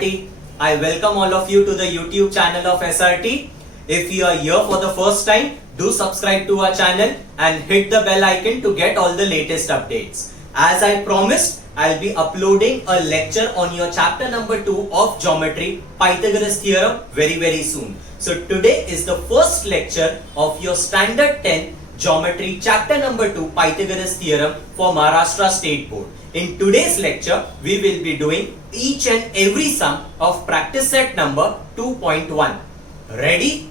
SRT. I welcome all of you to the YouTube channel of SRT. If you are here for the first time, do subscribe to our channel and hit the bell icon to get all the latest updates. As I promised, I'll be uploading a lecture on your chapter number 2 of geometry, Pythagoras Theorem, very soon. So today is the first lecture of your standard 10 geometry chapter number 2 Pythagoras Theorem for Maharashtra State Board. In today's lecture, we will be doing each and every sum of practice set number 2.1. Ready?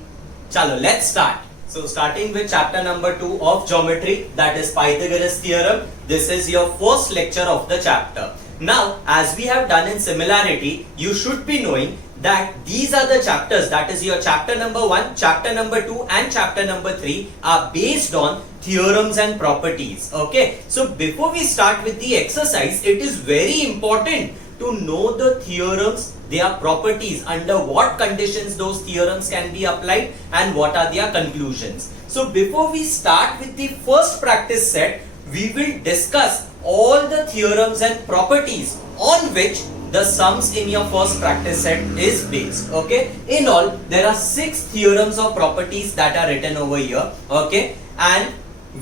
Chalo, let's start. So starting with chapter number 2 of geometry, that is Pythagoras Theorem. This is your first lecture of the chapter. Now, as we have done in Similarity, you should be knowing that these are the chapters, that is your chapter number 1, chapter number 2 and chapter number 3 are based on theorems and properties. Okay, so before we start with the exercise, it is very important to know the theorems, their properties, under what conditions those theorems can be applied and what are their conclusions. So before we start with the first practice set, we will discuss all the theorems and properties on which the sums in your first practice set is based. Okay, in all there are 6 theorems or properties that are written over here. Okay, and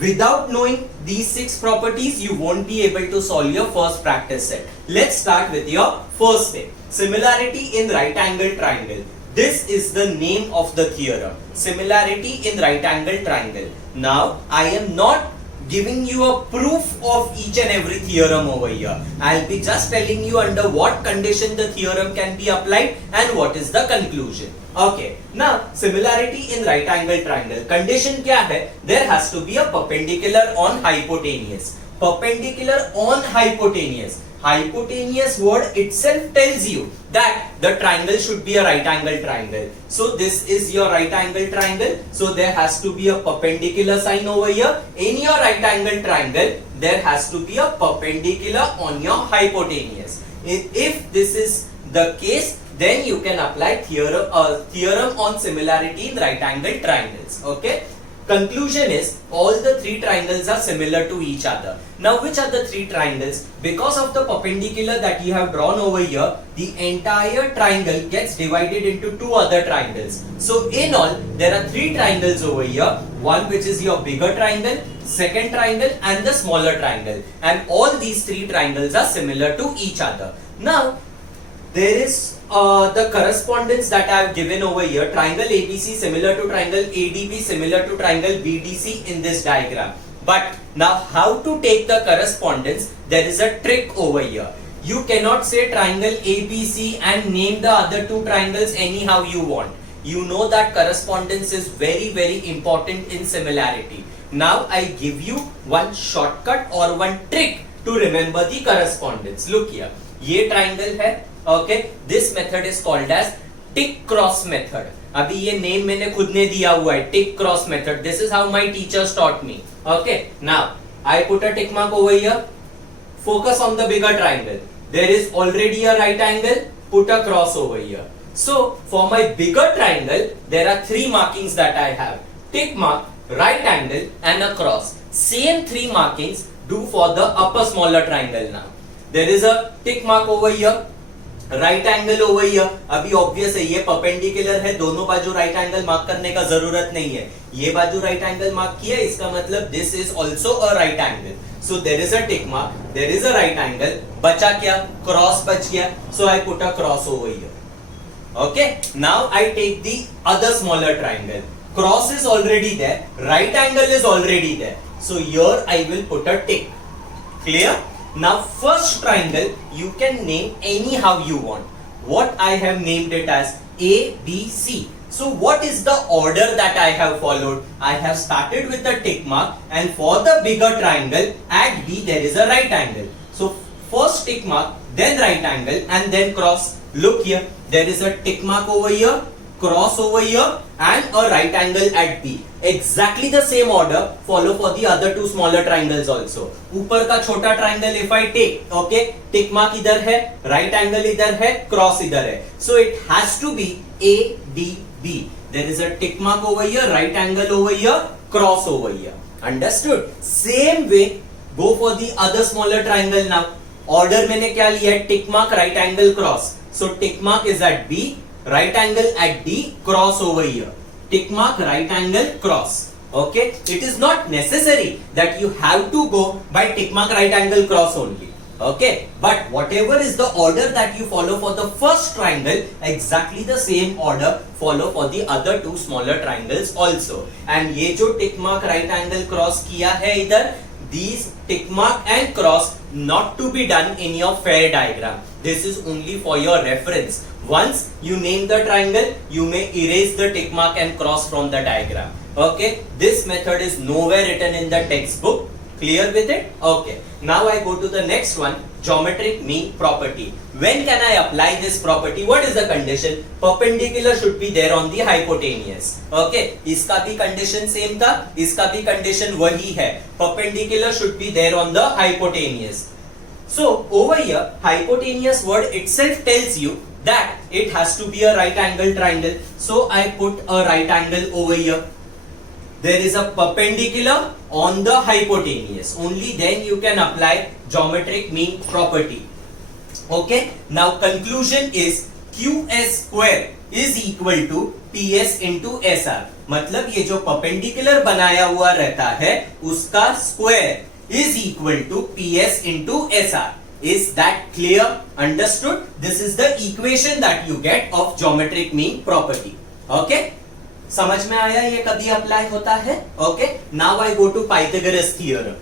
without knowing these 6 properties, you won't be able to solve your first practice set. Let's start with your first step. Similarity in right angle triangle. This is the name of the theorem. Similarity in right angle triangle. Now I am not giving you a proof of each and every theorem over here. I'll be just telling you under what condition the theorem can be applied and what is the conclusion. Okay, now similarity in right angle triangle. Condition kya hai? There has to be a perpendicular on hypotenuse. Perpendicular on hypotenuse. Hypotenuse word itself tells you that the triangle should be a right angle triangle. So this is your right angle triangle. So there has to be a perpendicular sign over here. In your right angle triangle, there has to be a perpendicular on your hypotenuse. If this is the case, then you can apply theorem on similarity in right angle triangles. Okay. Conclusion is all the 3 triangles are similar to each other. Now which are the 3 triangles? Because of the perpendicular that you have drawn over here, the entire triangle gets divided into 2 other triangles. So in all, there are 3 triangles over here. One which is your bigger triangle, second triangle and the smaller triangle. And all these 3 triangles are similar to each other. Now there is the correspondence that I have given over here. Triangle ABC similar to triangle ADB similar to triangle BDC in this diagram. But now how to take the correspondence? There is a trick over here. You cannot say triangle ABC and name the other 2 triangles anyhow you want. You know that correspondence is very important in similarity. Now I give you one shortcut or one trick to remember the correspondence. Look here. ये triangle है. Okay, this method is called as tick cross method. अभी ये name मैंने खुद ने दिया हुआ है, tick cross method. This is how my teachers taught me. Okay, now I put a tick mark over here. Focus on the bigger triangle. There is already a right angle. Put a cross over here. So for my bigger triangle, there are 3 markings that I have: tick mark, right angle, and a cross. Same 3 markings do for the upper smaller triangle now. There is a tick mark over here. Right angle over here. अभी obvious है ये perpendicular है, दोनों बाजू right angle mark करने का जरूरत नहीं है. ये बाजू राइट एंगल मार्क किया, इसका मतलब this is also a right angle. So there is a tick mark, there is a right angle. बचा क्या? क्रॉस बच गया. So I put a cross over here. Okay, now I take the other smaller triangle. Cross is already there, right angle is already there. So here I will put a tick. Clear? Now first triangle you can name anyhow you want. What I have named it as A, B, C. So what is the order that I have followed? I have started with the tick mark, and for the bigger triangle at B there is a right angle. So first tick mark, then right angle and then cross. Look here, there is a tick mark over here, cross over here and a right angle at B. Exactly the same order follow for the other 2 smaller triangles also. ऊपर का छोटा triangle if I take, okay, tick mark इधर है, right angle इधर है, cross इधर है. So it has to be A, D, B. There is a tick mark over here, right angle over here, cross over here. Understood? Same way go for the other smaller triangle now. Order मैंने क्या लिया है? tick mark, right angle, cross. So tick mark is at B, right angle at D, cross over here. Tick mark, right angle, cross. Okay, it is not necessary that you have to go by tick mark, right angle, cross only. Okay, but whatever is the order that you follow for the first triangle, exactly the same order follow for the other two smaller triangles also. And ये जो tick mark, right angle, cross किया है इधर, these tick mark and cross not to be done in your fair diagram. This is only for your reference. Once you name the triangle, you may erase the tick mark and cross from the diagram. Okay, this method is nowhere written in the textbook. Clear with it? Okay. Now I go to the next one, geometric mean property. When can I apply this property? What is the condition? Perpendicular should be there on the hypotenuse. Okay. इसका भी condition same था, इसका भी condition वही है. Perpendicular should be there on the hypotenuse. So over here, hypotenuse word itself tells you that it has to be a right angle triangle. So I put a right angle over here. There is a perpendicular on the hypotenuse. Only then you can apply geometric mean property. Okay. Now conclusion is QS square is equal to PS into SR. मतलब ये जो perpendicular बनाया हुआ रहता है उसका square is equal to PS into SR. Is that clear? Understood? This is the equation that you get of geometric mean property. Okay. समझ में आया ये कभी अप्लाई होता है? Okay, now I go to Pythagoras theorem.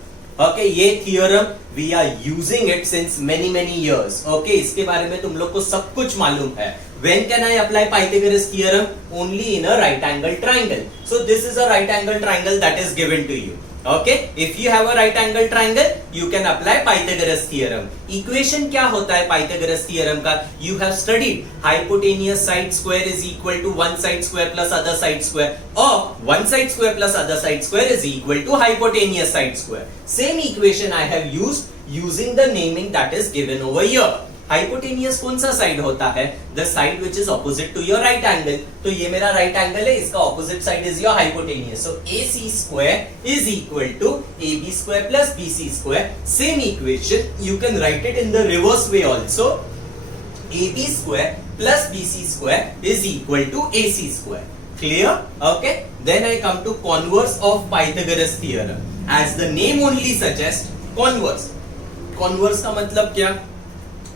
Okay, ये theorem we are using it since many years. Okay, इसके बारे में तुम लोग को सब कुछ मालूम है. When can I apply Pythagoras theorem? Only in a right angle triangle. So this is a right angle triangle that is given to you. Okay, if you have a right angle triangle, you can apply Pythagoras theorem. Equation क्या होता है Pythagoras theorem का? You have studied hypotenuse side square is equal to one side square plus other side square, or one side square plus other side square is equal to hypotenuse side square. Same equation I have used using the naming that is given over here. Hypotenuse कौन सा side होता है? The side which is opposite to your right angle. तो ये मेरा right angle है, इसका opposite side is your hypotenuse. So AC square is equal to AB square plus BC square. Same equation you can write it in the reverse way also. AB square plus BC square is equal to AC square. Clear? Okay. Then I come to converse of Pythagoras theorem. As the name only suggests, converse. Converse का मतलब क्या?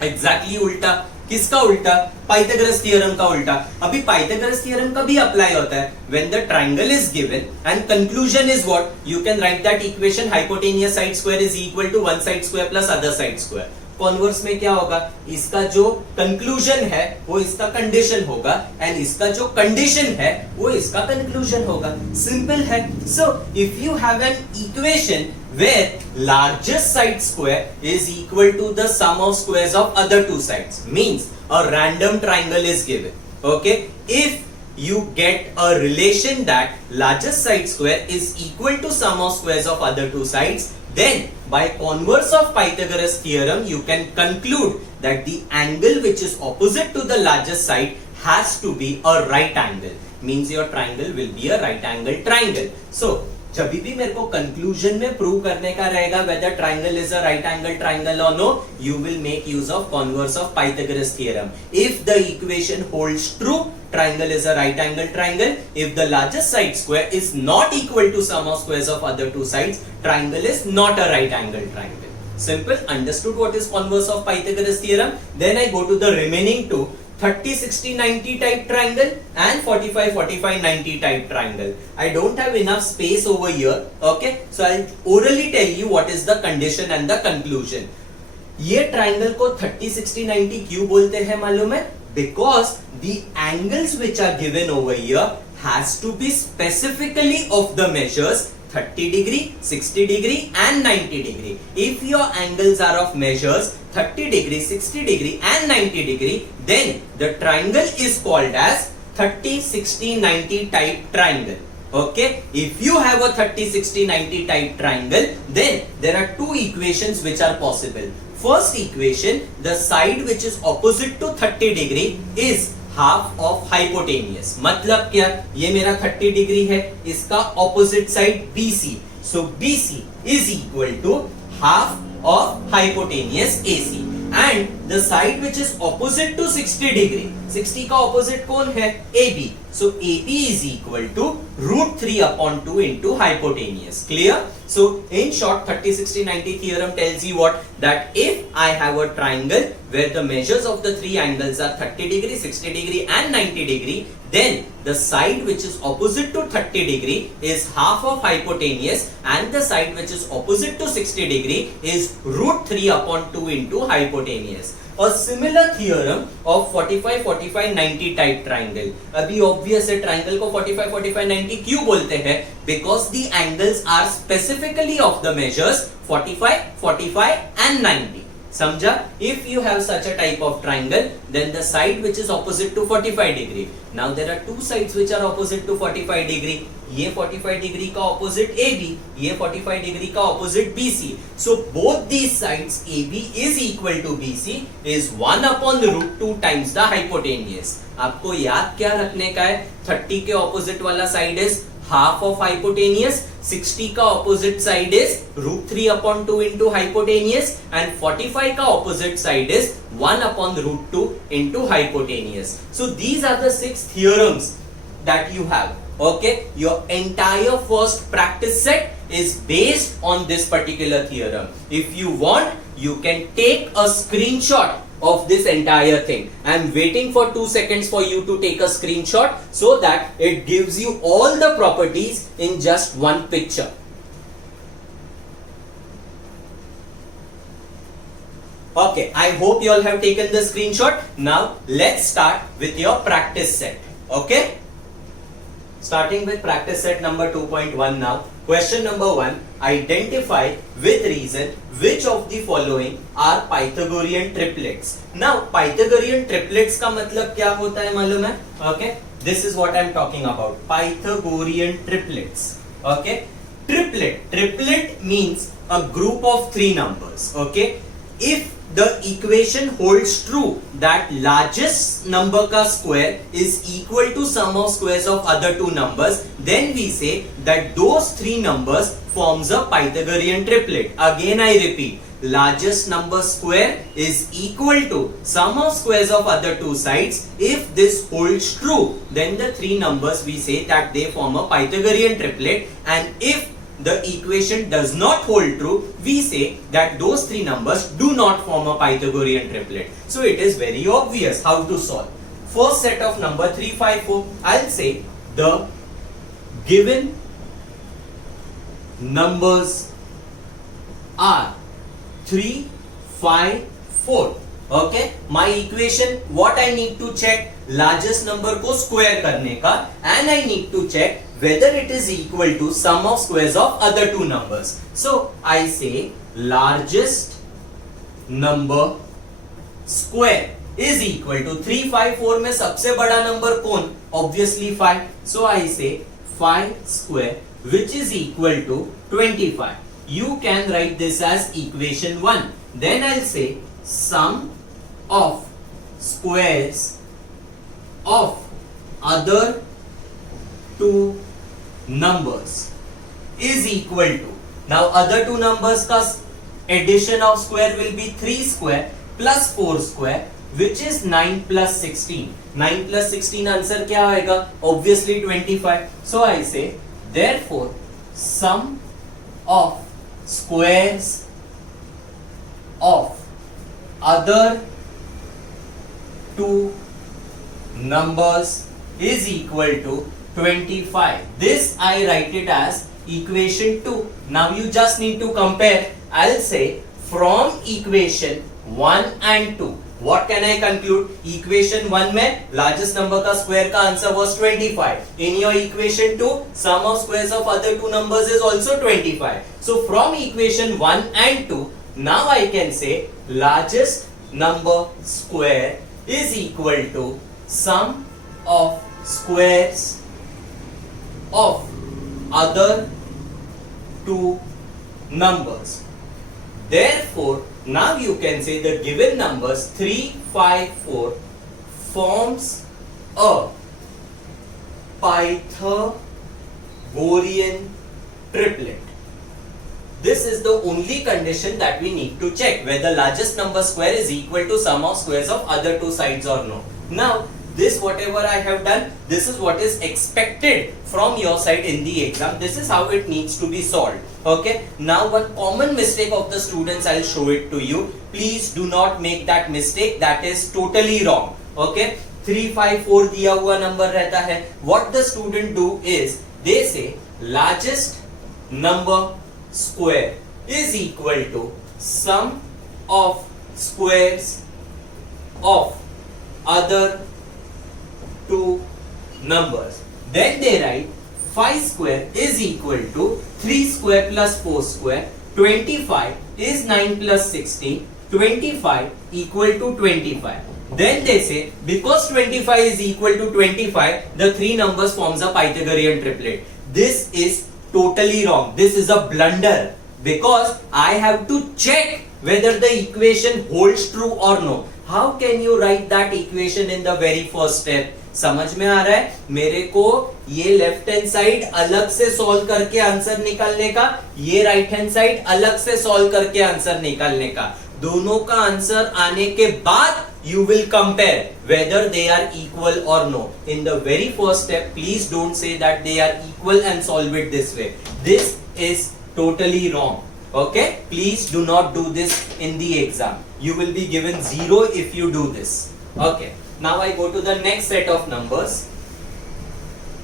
Exactly उल्टा. किसका उल्टा? Pythagoras theorem का उल्टा. अभी Pythagoras theorem कभी अप्लाई होता है when the triangle is given and conclusion is what? You can write that equation hypotenuse side square is equal to one side square plus other side square. Converse में क्या होगा? इसका जो conclusion है वो इसका कंडीशन होगा एंड इसका जो कंडीशन है वो इसका कंक्लूजन होगा. सिंपल है. So if you have an equation where largest side square is equal to the sum of squares of other two sides, means a random triangle is given. Okay, if you get a relation that largest side square is equal to sum of squares of other two sides, then by converse of Pythagoras theorem you can conclude that the angle which is opposite to the largest side has to be a right angle. Means your triangle will be a right angle triangle. So जब भी मेरे को conclusion में prove करने का रहेगा whether triangle is a right angle triangle or no, you will make use of converse of Pythagoras theorem. If the equation holds true, triangle is a right angle triangle. If the largest side square is not equal to sum of squares of other two sides, triangle is not a right angle triangle. Simple. Understood what is converse of Pythagoras theorem? Then I go to the remaining two, 30 60 90 type triangle and 45 45 90 type triangle. I don't have enough space over here. Okay, so I'll orally tell you what is the condition and the conclusion. ये triangle को 30 60 90 क्यों बोलते हैं मालूम है? Because the angles which are given over here has to be specifically of the measures 30 degree, 60 degree and 90 degree. If your angles are of measures 30 degree, 60 degree and 90 degree, then the triangle is called as 30 60 90 type triangle. Okay, if you have a 30 60 90 type triangle, then there are two equations which are possible. First equation, the side which is opposite to 30 degree is half of hypotenuse. मतलब क्या? ये मेरा 30 degree है, इसका opposite side BC. So BC is equal to half of hypotenuse AC. and the side which is opposite to 60 degree. 60 का opposite कौन है? AB. So AB is equal to root 3 upon 2 into hypotenuse. Clear? So in short, 30, 60, 90 theorem tells you what? That if I have a triangle where the measures of the three angles are 30 degree, 60 degree and 90 degree, then the side which is opposite to 30 degree is half of hypotenuse and the side which is opposite to 60 degree is root 3 upon 2 into hypotenuse. A similar theorem of 45, 45, 90 type triangle. अभी obvious है triangle को 45, 45, 90 क्यों बोलते हैं? Because the angles are specifically of the measures 45, 45 and 90. समझा? If you have such a type of triangle, then the side which is opposite to 45 degree. Now there are two sides which are opposite to 45 degree. ये 45 degree का opposite AB, ये 45 degree का opposite BC. So both these sides AB is equal to BC is 1 upon root 2 times the hypotenuse. आपको याद क्या रखने का है? 30 के opposite वाला side is half of hypotenuse, 60 का opposite side is root 3 upon 2 into hypotenuse and 45 का opposite side is 1 upon root 2 into hypotenuse. So these are the 6 theorems that you have. Okay, your entire first practice set is based on this particular theorem. If you want, you can take a screenshot of this entire thing. I am waiting for 2 seconds for you to take a screenshot so that it gives you all the properties in just one picture. Okay, I hope you all have taken the screenshot. Now let's start with your practice set. Okay, starting with practice set number 2.1 now. Question number 1, identify with reason which of the following are Pythagorean triplets. Now Pythagorean triplets का मतलब क्या होता है मालूम है? Okay, this is what I am talking about. Pythagorean triplets. Okay, triplet means a group of 3 numbers. Okay, if the equation holds true that largest number का square is equal to sum of squares of other 2 numbers, then we say that those 3 numbers forms a Pythagorean triplet. Again I repeat, largest number square is equal to sum of squares of other 2 sides. If this holds true, then the 3 numbers we say that they form a Pythagorean triplet, and if the equation does not hold true, we say that those 3 numbers do not form a Pythagorean triplet. So it is very obvious how to solve. First set of number 3, 5, 4, I'll say the given numbers are 3, 5, 4. Okay, my equation, what I need to check? Largest number को square करने का, and I need to check whether it is equal to sum of squares of other 2 numbers. So I say largest number square is equal to 3, 5, 4 में सबसे बड़ा number कौन? Obviously 5. So I say 5 square which is equal to 25. You can write this as equation 1. Then I'll say sum of squares of other 2 numbers is equal to, now other 2 numbers का addition of square will be 3 square plus 4 square which is 9 plus 16. 9 plus 16 answer क्या आएगा? Obviously 25. So I say therefore sum of squares of other 2 numbers is equal to 25. This I write it as equation 2. Now you just need to compare. I'll say from equation 1 and 2. What can I conclude? Equation 1 में largest number का square का answer was 25. In your equation 2, sum of squares of other 2 numbers is also 25. So from equation 1 and 2, now I can say largest number square is equal to sum of squares of other 2 numbers. Therefore, now you can say the given numbers 3, 5, 4 forms a Pythagorean triplet. This is the only condition that we need to check, whether largest number square is equal to sum of squares of other two sides or no. Now, this whatever I have done, this is what is expected from your side in the exam. This is how it needs to be solved. Okay. Now, one common mistake of the students, I'll show it to you. Please do not make that mistake. That is totally wrong. Okay. 354 दिया हुआ number रहता है. What the student do is, they say largest number square is equal to sum of squares of other two numbers. Then they write 5 square is equal to 3 square plus 4 square. 25 is 9 plus 16. 25 equal to 25. Then they say because 25 is equal to 25, the three numbers forms a Pythagorean triplet. This is totally wrong. This is a blunder, because I have to check whether the equation holds true or no. How can you write that equation in the very first step? समझ में आ रहा है मेरे को? ये left hand side अलग से solve करके आंसर निकालने का, ये राइट हैंड साइड अलग से सॉल्व करके आंसर निकालने का, दोनों का आंसर आने के बाद you will compare whether they are equal or no. In the very first step, please don't say that they are equal and solve it this way. This is totally wrong. Okay? Please do not do this in the exam. You will be given 0 if you do this. Okay. Now I go to the next set of numbers.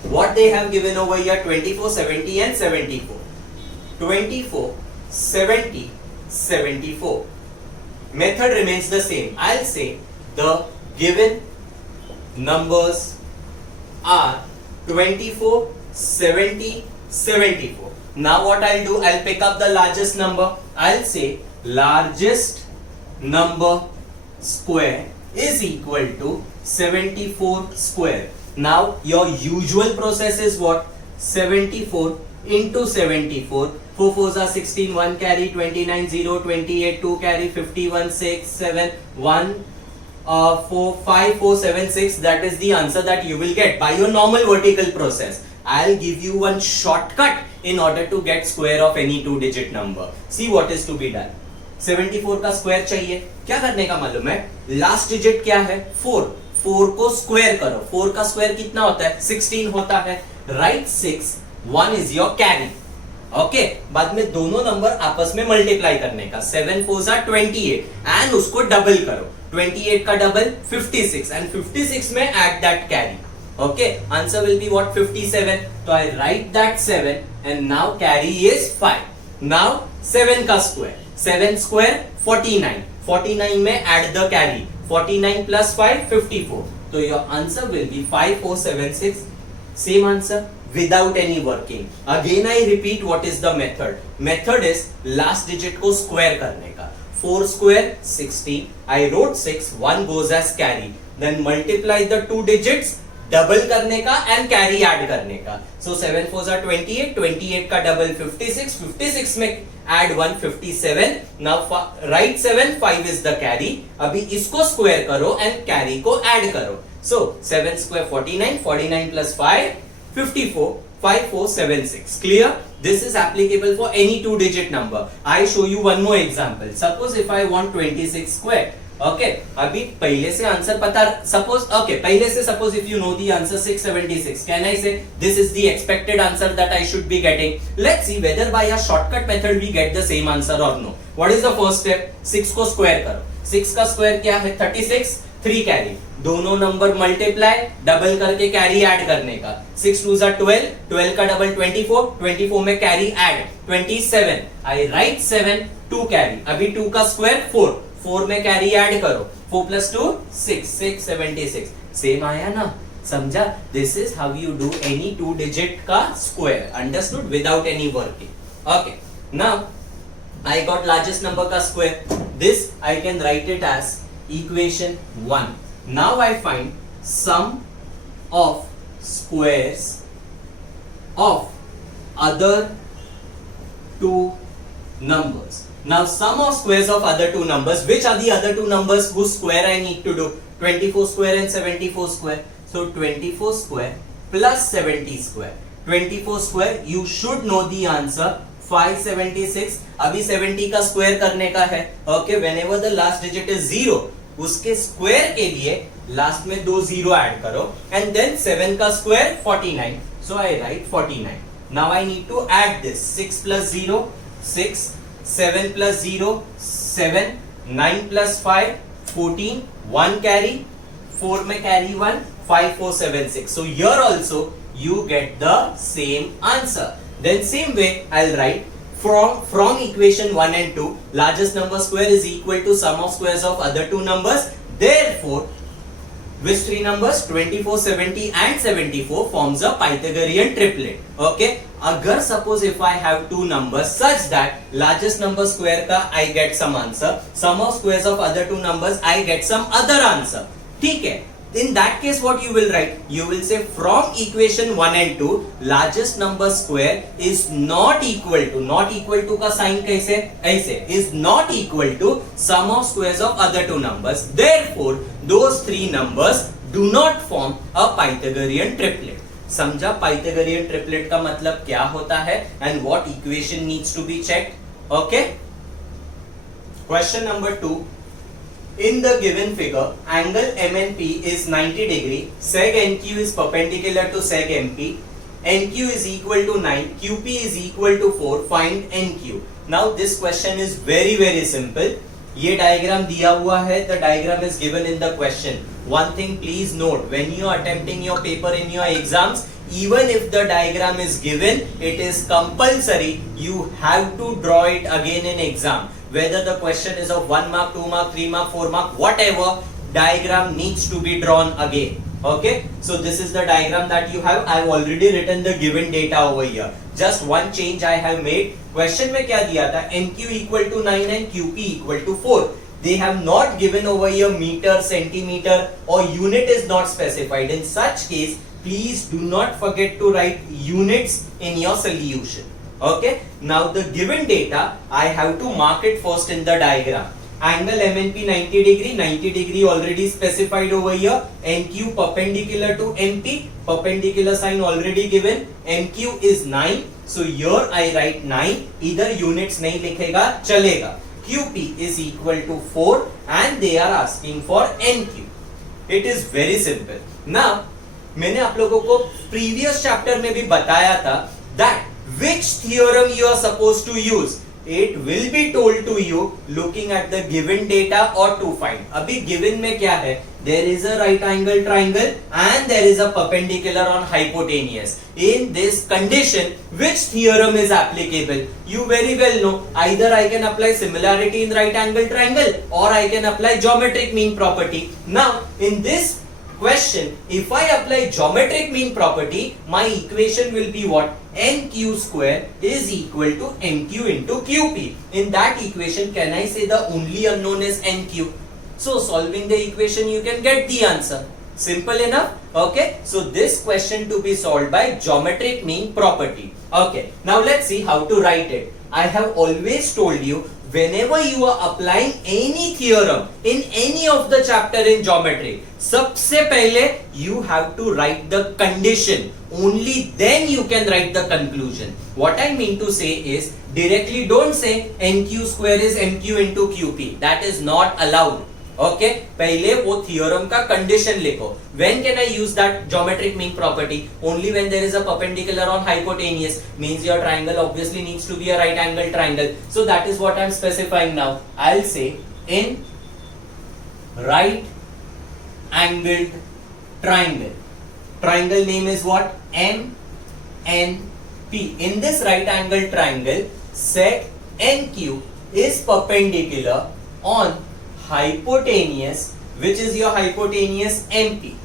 What they have given over here, 24, 70 and 74. 24, 70, 74. Method remains the same. I'll say the given numbers are 24, 70, 74. Now what I'll do, I'll pick up the largest number. I'll say largest number square is equal to 74 square. Now your usual process is what? 74 into 74. 4 4s are 16, 1 carry, 29 0, 28 2 carry, 51 6 7 1 4 5 4 7 6. That is the answer that you will get by your normal vertical process. I'll give you one shortcut in order to get square of any two digit number. See what is to be done. 74 का square चाहिए. क्या करने का मालूम है? Last digit क्या है? 4. 4 को स्क्वायर करो. 4 का स्क्वायर कितना होता है? 16 होता है. Right 6. 1 is your carry. Okay, बाद में दोनों नंबर आपस में मल्टीप्लाई करने का. 7 4s are 28 एंड उसको डबल करो. 28 का डबल 56 एंड 56 में add that carry. Okay, answer will be what? 57. So I write that 7 and now carry is 5. Now 7 का square. 7 square 49. 49 में add the carry. 49 plus 5 54. So your answer will be 5476. Same answer without any working. Again I repeat what is the method. Method is last digit को square करने का. 4 square 16. I wrote 6. 1 goes as carry. Then multiply the two digits. Double करने का and carry add करने का. सो 7 4s are 28. 28 का double 56. 56 में add 1 57. Now right 7. 5 is the carry. अभी इसको स्क्वायर करो एंड कैरी को ऐड करो. सो 7 square 49. 49 plus 5 54. 5476. Clear? This is applicable for any two digit number. I show you one more example. Suppose if I want 26 square. Okay, अभी पहले से answer पता. Suppose पहले से suppose if you know the answer 676, can I say this is the expected answer that I should be getting. Let's see whether by a shortcut method we get the same answer और no. What is the first step? 6 को square करो. 6 का square क्या है? 36. 3 carry. दोनों नंबर multiply, double करके carry add करने का. 6 2s are 12. 12 का डबल 24. 24 में कैरी ऐड 27. आई राइट 7. 2 कैरी. अभी 2 का स्क्वायर 4. 4 में कैरी ऐड करो. 4 plus 2 6. 676. सेम आया ना? समझा? This is how you do any two digit का square. Understood? Without any working. Okay, now I got largest number का square. This I can write it as equation 1. Now I find sum of squares of other two numbers. Now sum of squares of other two numbers. Which are the other two numbers whose square I need to do? 24 square and 74 square. So 24 square plus 70 square. 24 square. You should know the answer 576. अभी 70 का square करने का है. Okay, whenever the last digit is 0, उसके square के लिए last में 2 0 add करो and then 7 का square 49. So I write 49. Now I need to add this. 6 plus 0, 6, 7 plus 0, 7, 9 plus 5, 14, 1 carry, 4 में carry 1, 5, 4, 7, 6. So here also you get the same answer. Then same way I'll write from equation 1 and 2, largest number square is equal to sum of squares of other two numbers. Therefore, which three numbers 24, 70 and 74 forms a Pythagorean triplet. Okay, agar suppose if I have two numbers such that largest number square का I get some answer, sum of squares of other two numbers I get some other answer. ठीक है, in that case what you will write? You will say from equation 1 and 2 largest number square is not equal to का sign कैसे? ऐसे is not equal to sum of squares of other two numbers. Therefore those three numbers do not form a Pythagorean triplet. समझा Pythagorean triplet का मतलब क्या होता है and what equation needs to be checked? Okay. Question number 2. In the given figure, angle MNP is 90 degree, seg NQ is perpendicular to seg MP, NQ is equal to 9, QP is equal to 4, find NQ. Now this question is very simple. ये diagram दिया हुआ है, the diagram is given in the question. One thing please note, when you are attempting your paper in your exams, even if the diagram is given, it is compulsory, you have to draw it again in exam. Whether the question is of 1 mark, 2 mark, 3 mark, 4 mark, whatever, diagram needs to be drawn again. Okay, so this is the diagram that you have. I have already written the given data over here. Just one change I have made. Question में क्या दिया था? NQ equal to 9 and QP equal to 4. They have not given over here meter, centimeter or unit is not specified. In such case, please do not forget to write units in your solution. Okay, now the given data I have to mark it first in the diagram. Angle MNP 90 degree already specified over here. NQ perpendicular to MP, perpendicular sign already given. MQ is 9, so here I write 9. Either units नहीं लिखेगा चलेगा. QP is equal to 4 and they are asking for NQ. It is very simple. Now मैंने आप लोगों को previous chapter में भी बताया था that which theorem you are supposed to use. It will be told to you looking at the given data or to find. अभी given में क्या है? There is a right angle triangle and there is a perpendicular on hypotenuse. In this condition, which theorem is applicable? You very well know. Either I can apply similarity in right angle triangle or I can apply geometric mean property. Now, in this question, if I apply geometric mean property, my equation will be what? NQ square is equal to MQ into QP. In that equation, can I say the only unknown is NQ? So solving the equation, you can get the answer. Simple enough. Okay. So this question to be solved by geometric mean property. Okay. Now let's see how to write it. I have always told you, whenever you are applying any theorem in any of the chapter in geometry, सबसे पहले you have to write the condition. Only then you can write the conclusion. What I mean to say is, directly don't say NQ square is MQ into QP. That is not allowed. Okay, पहले वो theorem का condition लिखो. When can I use that geometric mean property? Only when there is a perpendicular on hypotenuse. Means your triangle obviously needs to be a right angle triangle. So that is what I am specifying now. I'll say in right angled triangle. Triangle name is what? MNP. In this right angle triangle, sec NQ is perpendicular on hypotenuse, which is your hypotenuse MP.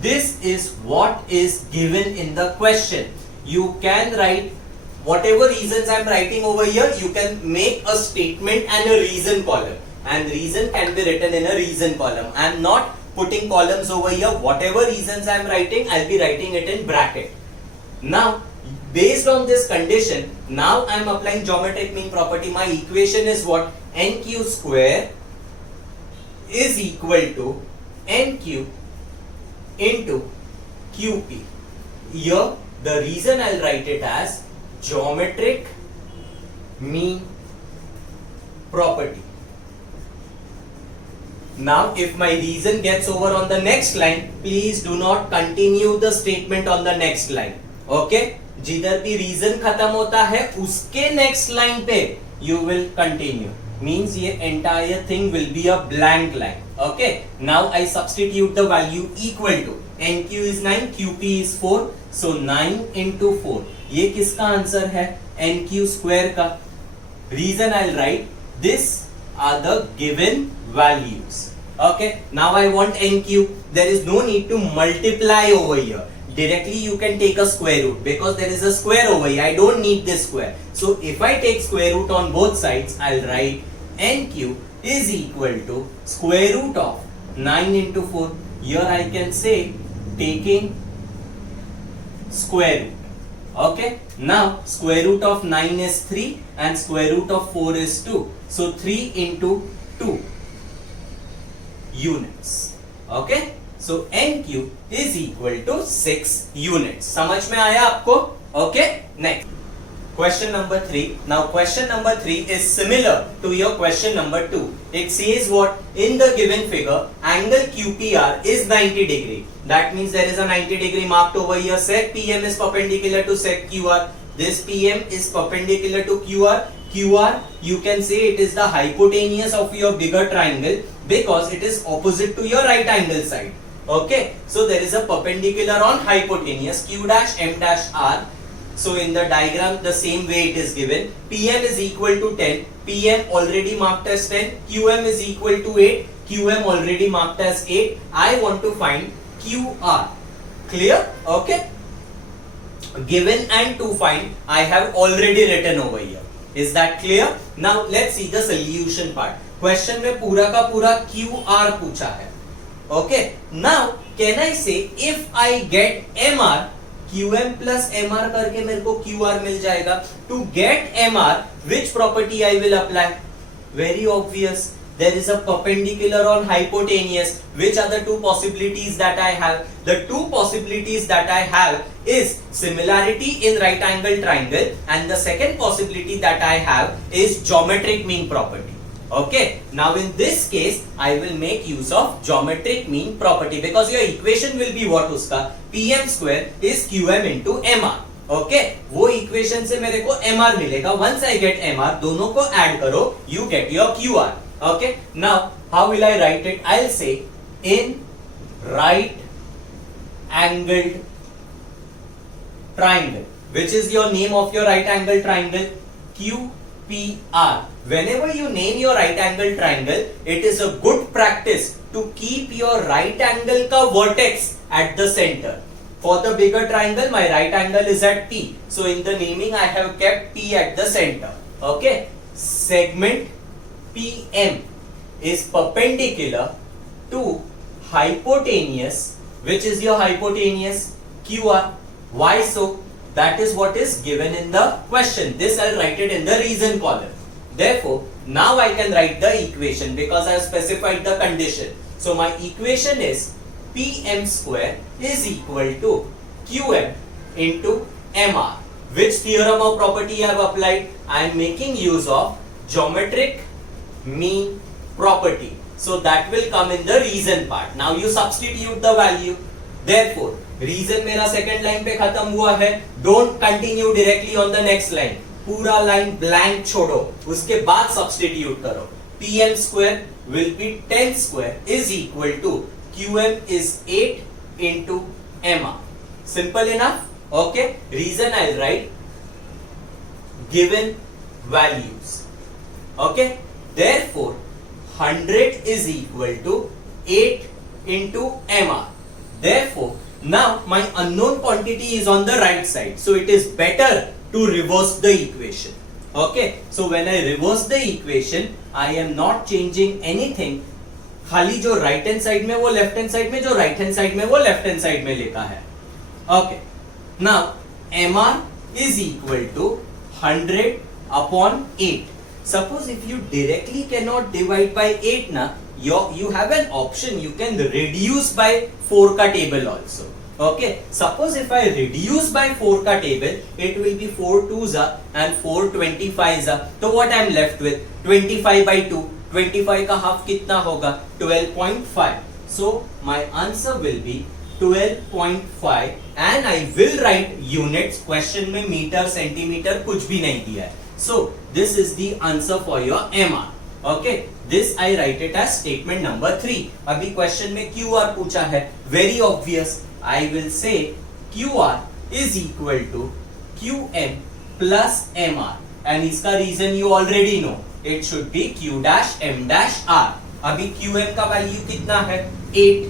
This is what is given in the question. You can write whatever reasons I am writing over here. You can make a statement and a reason column, and reason can be written in a reason column. I am not putting columns over here. Whatever reasons I am writing, I'll be writing it in bracket. Now, based on this condition, now I am applying geometric mean property. My equation is what? NQ square is equal to NQ into QP. Here The reason I'll write it as geometric mean property. Now if my reason gets over on the next line, please do not continue the statement on the next line. Okay? जिधर भी reason खत्म होता है उसके next line पे you will continue. Means ये entire thing will be a blank line. Okay? Now I substitute the value equal to NQ is 9, QP is 4. So 9 into 4. ये किसका आंसर है? NQ square का. Reason I'll write, this are the given values. Okay? Now I want NQ. There is no need to multiply over here. Directly you can take a square root because there is a square over here. I don't need this square. So if I take square root on both sides, I'll write NQ is equal to square root of 9 into 4. Here I can say taking square root. Okay. Now square root of 9 is 3 and square root of 4 is 2. So 3 into 2 units. Okay. So NQ is equal to 6 units. समझ में आया आपको? Okay. Next. Question number 3. Now question number 3 is similar to your question number 2. It says what? In the given figure, angle QPR is 90 degree. That means there is a 90 degree marked over here. Sec PM is perpendicular to sec QR. This PM is perpendicular to QR. QR, you can say it is the hypotenuse of your bigger triangle because it is opposite to your right angle side. Okay, so there is a perpendicular on hypotenuse Q dash M dash R. So in the diagram the same way it is given. PM is equal to 10. PM already marked as 10. QM is equal to 8. QM already marked as 8. I want to find QR. Clear? Okay. Given and to find I have already written over here. Is that clear? Now let's see the solution part. Question में पूरा का पूरा QR पूछा है. Okay. Now can I say if I get MR, QM plus MR करके मेरे को QR मिल जाएगा. To get MR, which property I will apply? Very obvious. There is a perpendicular on hypotenuse. Which are the two possibilities that I have? The two possibilities that I have is similarity in right angle triangle, and the second possibility that I have is geometric mean property. Okay. Now in this case, I will make use of geometric mean property because your equation will be what उसका? PM square is QM into MR. Okay. वो equation से मेरे को MR मिलेगा. Once I get MR, दोनों को add करो, you get your QR. Okay. Now how will I write it? I'll say in right angled triangle. Which is your name of your right angle triangle? QPR. Whenever you name your right angle triangle, it is a good practice to keep your right angle ka vertex at the center. For the bigger triangle, my right angle is at P. So in the naming, I have kept P at the center. Okay. Segment PM is perpendicular to hypotenuse. Which is your hypotenuse? QR. Why so? That is what is given in the question. This I'll write it in the reason column. Therefore, now I can write the equation because I have specified the condition. So my equation is PM square is equal to QM into MR. Which theorem or property I have applied? I am making use of geometric mean property. So that will come in the reason part. Now you substitute the value. Therefore, reason मेरा second line पे खत्म हुआ है. Don't continue directly on the next line. पूरा line blank छोड़ो. उसके बाद substitute करो. PM square will be 10 square is equal to QM is 8 into MR. Simple enough. Okay. Reason I'll write given values. Okay. Therefore, 100 is equal to 8 into MR. Therefore, now my unknown quantity is on the right side. So it is better to reverse the equation. Okay. So when I reverse the equation, I am not changing anything. खाली जो right hand side में वो left hand side में, जो right hand side में वो left hand side में लिखा है. Okay. Now MR is equal to 100 upon 8. Suppose if you directly cannot divide by 8 na, you have an option. You can reduce by 4 ka table also. Okay, suppose if I reduce by 4 का table, it will be 4 2s and 4 25s. तो what I am left with 25 by 2. 25 का half कितना होगा 12.5. So my answer will be 12.5 and I will write units. Question में metre centimetre कुछ भी नहीं दिया है. So this is the answer for your MR. Okay, this I write it as statement number 3. अभी question में QR पूछा है. Very obvious. I will say QR is equal to QM plus MR and इसका reason you already know. It should be Q dash M dash R. अभी QM का value कितना है 8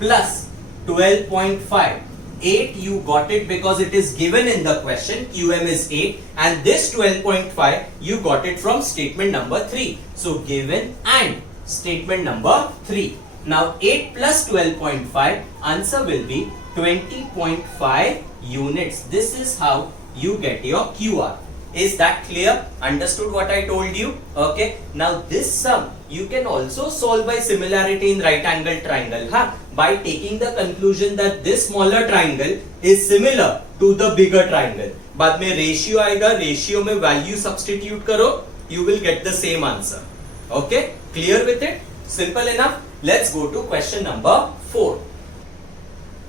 plus 12.5. 8 you got it because it is given in the question. QM is 8 and this 12.5 you got it from statement number 3. So given and statement number 3. Now 8 plus 12.5 answer will be 20.5 units. This is how you get your QR. Is that clear? Understood what I told you? Okay. Now this sum you can also solve by similarity in right angle triangle. By taking the conclusion that this smaller triangle is similar to the bigger triangle. बाद में ratio आएगा, ratio में value substitute करो, you will get the same answer. Okay. Clear with it? Simple enough. Let's go to question number 4.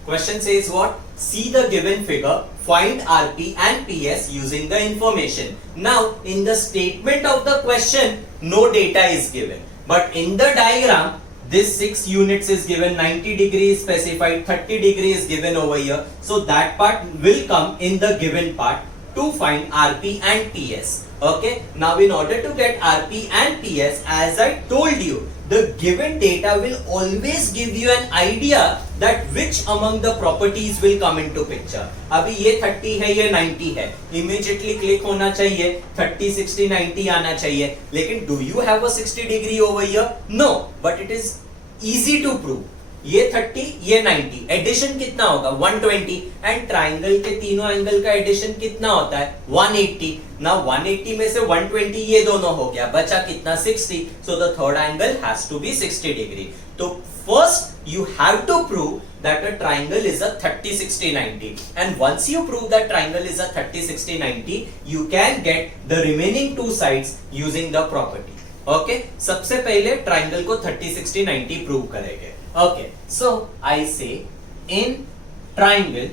Question says what? See the given figure, find RP and PS using the information. Now, in the statement of the question, no data is given. But in the diagram, this 6 units is given, 90 degrees specified, 30 degrees is given over here. So that part will come in the given part to find RP and PS. Okay. Now, in order to get RP and PS, as I told you, the given data will always give you an idea that which among the properties will come into picture. अभी ये 30 है, ये 90 है. Immediately click होना चाहिए, 30, 60, 90 आना चाहिए. लेकिन do you have a 60 degree over here? No, but it is easy to prove. ये 30, ये 90. एडिशन कितना होगा 120 एंड ट्राइंगल के तीनों एंगल का एडिशन कितना होता है 180. ना 180 में से 120 ये दोनों हो गया, बचा कितना 60. So the third angle has to be 60 degree. तो first you have to prove that a triangle is a 30 60 90 and once you prove that triangle is a 30 60 90 you can get the remaining two sides using the property. Okay, सबसे पहले triangle को 30 60 90 prove करेंगे. Okay, so I say in triangle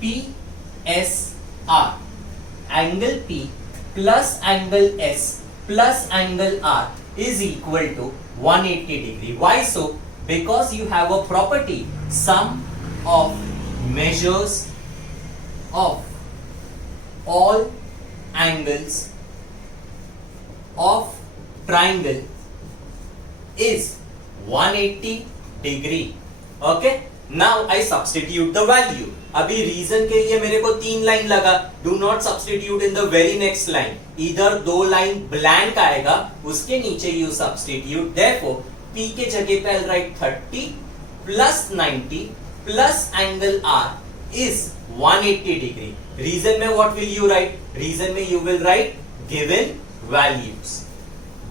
PSR, angle P plus angle S plus angle R is equal to 180 degree. Why so? Because you have a property, sum of measures of all angles of triangle is 180 degree. Okay, now I substitute the value. अभी reason के लिए मेरे को 3 line लगा. Do not substitute in the very next line. इधर 2 line blank आएगा, उसके नीचे you substitute. Therefore P के जगह पे I'll write 30 plus 90 plus angle R is 180 degree. Reason में what will you write? Reason में you will write given values.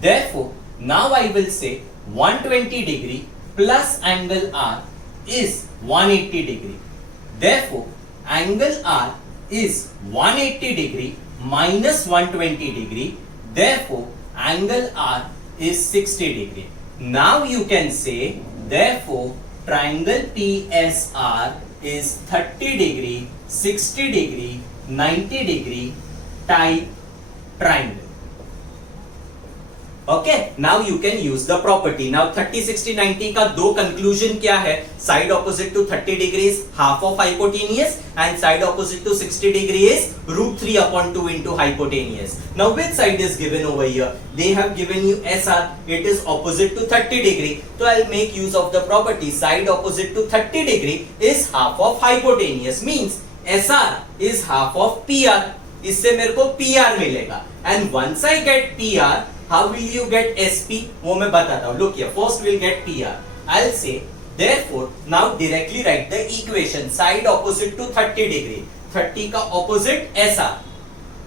Therefore now I will say 120 degree plus angle R is 180 degree. Therefore, angle R is 180 degree minus 120 degree. Therefore, angle R is 60 degree. Now you can say, therefore, triangle PSR is 30 degree, 60 degree, 90 degree type triangle. Okay, now you can use the property. Now 30 60 90 का दो conclusion क्या है? Side opposite to 30 degree is half of hypotenuse and side opposite to 60 degree is √3 upon 2 into hypotenuse. Now which side is given over here? They have given you SR. It is opposite to 30 degree. So I'll make use of the property. Side opposite to 30 degree is half of hypotenuse. Means SR is half of PR. इससे मेरे को PR मिलेगा. And once I get PR, how will you get SP? वो मैं बताता हूँ. Look here. First we'll get PR. I'll say, therefore, now directly write the equation. Side opposite to 30 degree. 30 का opposite SR.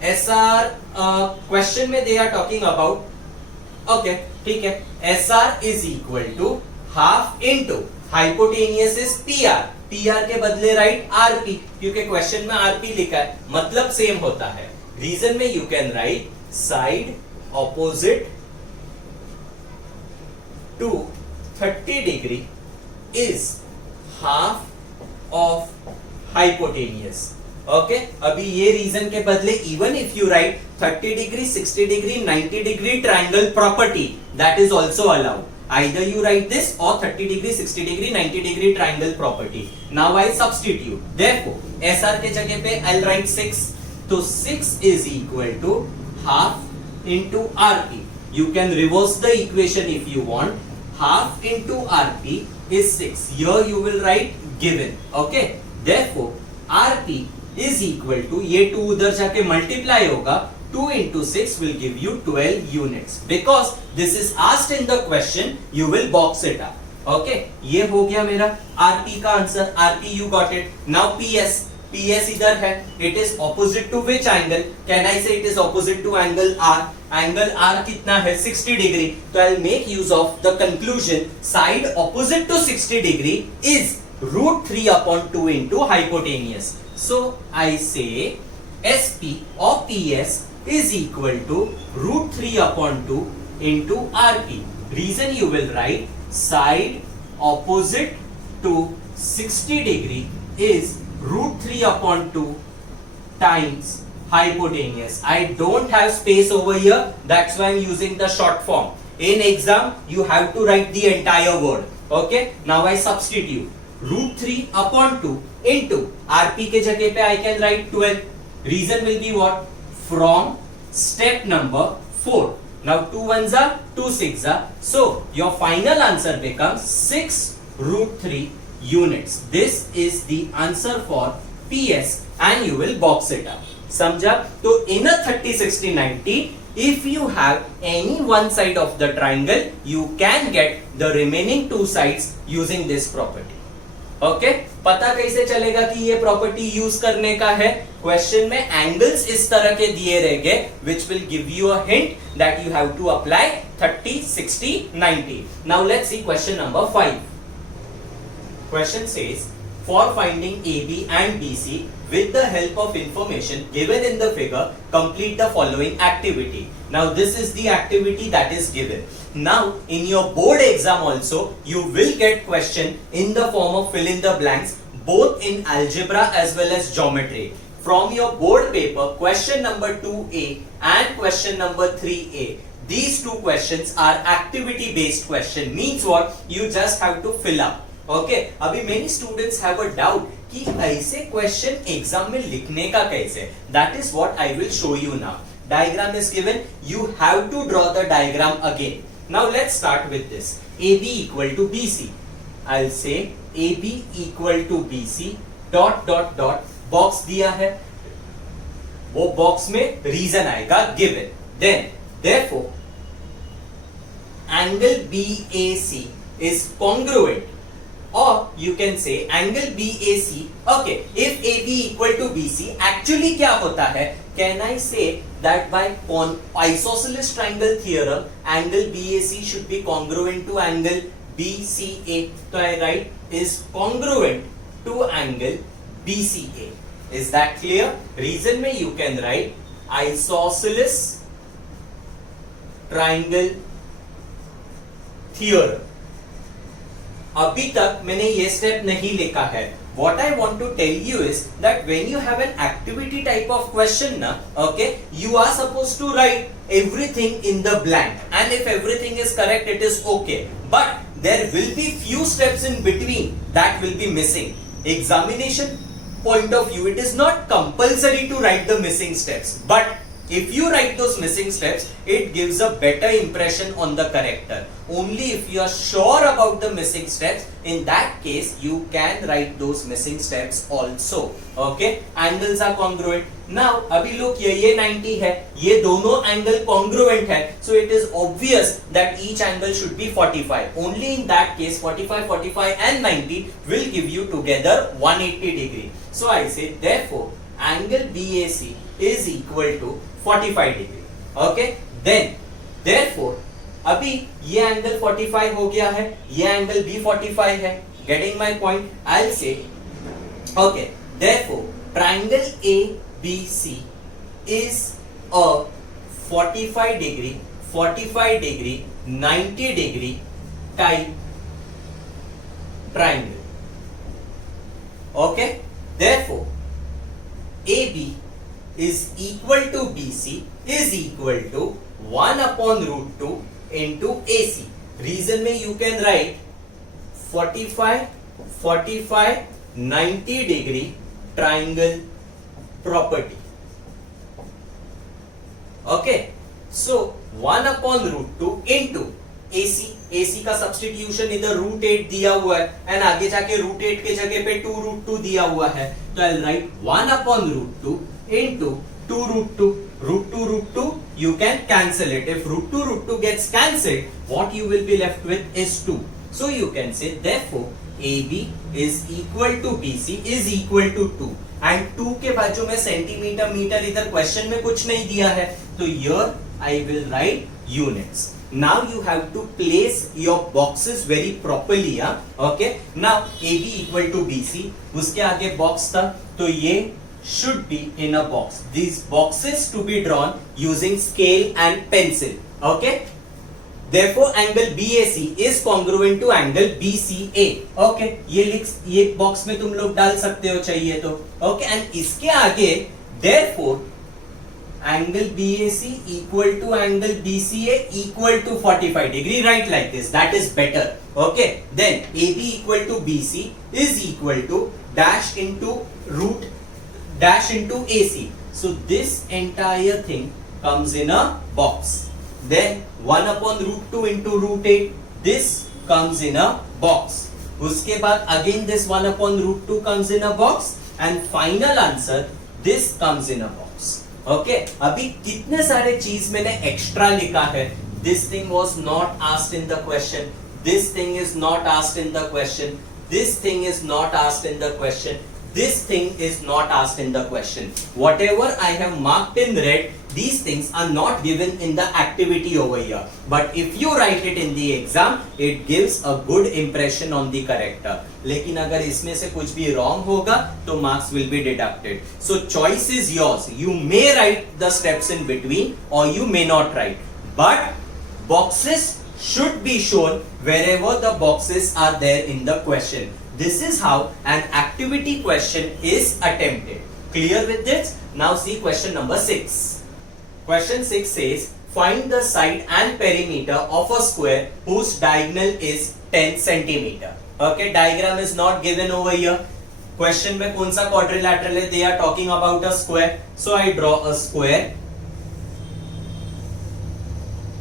SR question में they are talking about. Okay, ठीक है. SR is equal to half into hypotenuse is PR. PR के बदले right RP, क्योंकि question में RP लिखा है, मतलब सेम होता है. रीजन में you can write side opposite to 30 degree is half of hypotenuse. Okay, अभी ये रीजन के बदले even if you write 30 degree, 60 degree, 90 degree triangle property, that is also allowed. Either you write this or 30 degree, 60 degree, 90 degree triangle property. Now I substitute. Therefore, SR के जगह पे I'll write 6. तो 6 is equal to half into RP. You can reverse the equation if you want. Half into RP is 6. Here you will write given. Okay. Therefore, RP is equal to, ये 2 उधर जाके multiply होगा, 2 into 6 will give you 12 units. Because this is asked in the question, you will box it up. Okay, ये हो गया मेरा RP का answer. RP you got it. Now PS. PS इधर है. It is opposite to which angle? Can I say it is opposite to angle R? Angle R कितना है? 60 degree. तो I'll make use of the conclusion. Side opposite to 60 degree is root 3 upon 2 into hypotenuse. So I say SP or PS is equal to root 3 upon 2 into RP. Reason you will write side opposite to 60 degree is root 3 upon 2 times hypotenuse. I don't have space over here, that's why I'm using the short form. In exam, you have to write the entire word. Okay, now I substitute root 3 upon 2 into RP के जगह पे I can write 12. Reason will be what? From step number 4. Now 2 ones are 2 6 are. So your final answer becomes 6 root 3 units. This is the answer for PS and you will box it up. समझा? तो in a 30 60 90, if you have any one side of the triangle, you can get the remaining 2 sides using this property. Okay, पता कैसे चलेगा कि ये property use करने का है? क्वेश्चन में एंगल्स इस तरह के दिए रहेंगे which will give you a hint that you have to apply 30 60 90. Now let's see question number 5. Question says, for finding AB and BC with the help of information given in the figure, complete the following activity. Now this is the activity that is given. Now in your board exam also you will get question in the form of fill in the blanks, both in algebra as well as geometry. From your board paper, question number 2A and question number 3A, these two questions are activity based question. Means what? You just have to fill up. Okay, अभी many students have a doubt कि ऐसे question exam में लिखने का कैसे? That is what I will show you now. Diagram is given. You have to draw the diagram again. Now let's start with this. AB equal to BC. I'll say AB equal to BC dot dot dot. Box दिया है. वो box में reason आएगा given. Then therefore angle BAC is congruent. Or you can say angle BAC. Okay, if AB equal to BC, actually क्या होता है? Can I say that by isosceles triangle theorem, angle BAC should be congruent to angle BCA? So I write is congruent to angle BCA. Is that clear? Reason में you can write isosceles triangle theorem. अभी तक मैंने ये step नहीं लिखा है. What I want to tell you is that when you have an activity type of question na, okay, you are supposed to write everything in the blank, and if everything is correct it is okay, but there will be few steps in between that will be missing. Examination point of view, it is not compulsory to write the missing steps, but if you write those missing steps, it gives a better impression on the corrector. Only if you are sure about the missing steps, in that case you can write those missing steps also. Okay, angles are congruent. Now अभी look ये 90 है, ये दोनों angle congruent है, so it is obvious that each angle should be 45. Only in that case 45, 45 and 90 will give you together 180 degree. So I say therefore angle BAC is equal to 45 degree. Okay, then therefore अभी ये angle 45 हो गया है, ये angle भी 45 है. Getting my point? I'll say Okay, therefore triangle ABC is a 45 degree, 90 degree type triangle. Okay, therefore AB is equal to BC is equal to 1 upon root 2 into AC. Reason में you can write 45, 90 degree triangle property. Okay, so 1 upon root 2 into AC का substitution इधर root 8 दिया हुआ है and आगे जाके root 8 के जगह पे 2 रूट 2 दिया हुआ है, तो आई right 1 upon root 2 into 2 root 2. Root 2 you can cancel it. If root 2 gets cancelled, what you will be left with is 2. So you can say therefore AB is equal to BC is equal to 2. And 2 के बाजू में centimetre metre इधर question में कुछ नहीं दिया है, तो here I will write units. Now you have to place your boxes very properly. Okay. Now AB equal to BC, उसके आगे बॉक्स था, तो ये should be in a box. These boxes to be drawn using scale and pencil. Okay. Therefore angle BAC is congruent to angle BCA. Okay. ये box में तुम लोग डाल सकते हो चाहिए तो. Okay. And इसके आगे therefore angle BAC equal to angle BCA equal to 45 degree. Write like this. That is better. Okay. Then AB equal to BC is equal to dash into root dash into AC. So this entire thing comes in a box. Then 1 upon root 2 into root 8. This comes in a box. उसके बाद again this 1 upon root 2 comes in a box. And final answer, this comes in a box. Okay. अभी कितने सारे चीज मैंने extra लिखा है. This thing was not asked in the question. This thing is not asked in the question. This thing is not asked in the question. This thing is not asked in the question. Whatever I have marked in red, these things are not given in the activity over here. But if you write it in the exam, it gives a good impression on the character. लेकिन अगर इसमें से कुछ भी wrong होगा, तो marks will be deducted. So choice is yours. You may write the steps in between, or you may not write. But boxes should be shown wherever the boxes are there in the question. This is how an activity question is attempted. Clear with this? Now see question number 6. Question 6 says, find the side and perimeter of a square whose diagonal is 10 centimeter. Okay, diagram is not given over here. Question में कौन सा quadrilateral है? They are talking about a square. So I draw a square.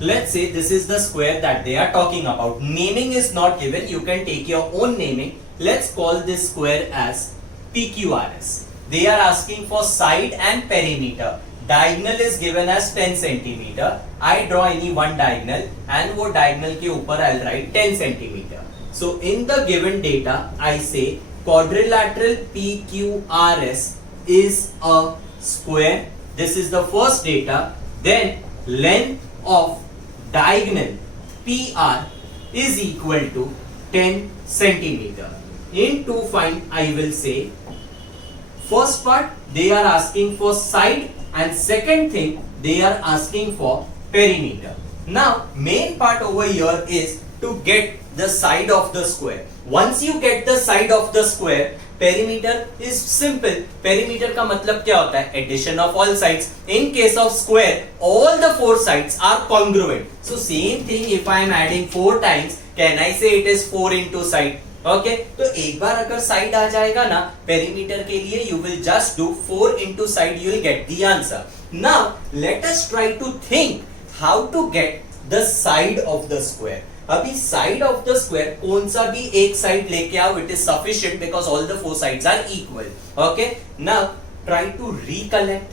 Let's say this is the square that they are talking about. Naming is not given. You can take your own naming. Let's call this square as PQRS. They are asking for side and perimeter. Diagonal is given as 10 centimeter. I draw any one diagonal and वो diagonal के ऊपर I'll write 10 centimeter. So in the given data, I say quadrilateral PQRS is a square. This is the first data. Then length of diagonal PR is equal to 10 centimeter. In to find, I will say first part they are asking for side and second thing they are asking for perimeter. Now main part over here is to get the side of the square. Once you get the side of the square, perimeter is simple. Perimeter का मतलब क्या होता है? Addition of all sides. In case of square, all the four sides are congruent. So same thing if I am adding 4 times, can I say it is 4 into side? Okay, तो एक बार अगर side आ जाएगा ना perimeter के लिए, you will just do 4 into side, you will get the answer. Now let us try to think how to get the side of the square. अभी side of the square कौन सा भी एक side लेके आओ, it is sufficient because all the 4 sides are equal. Okay, now try to recollect,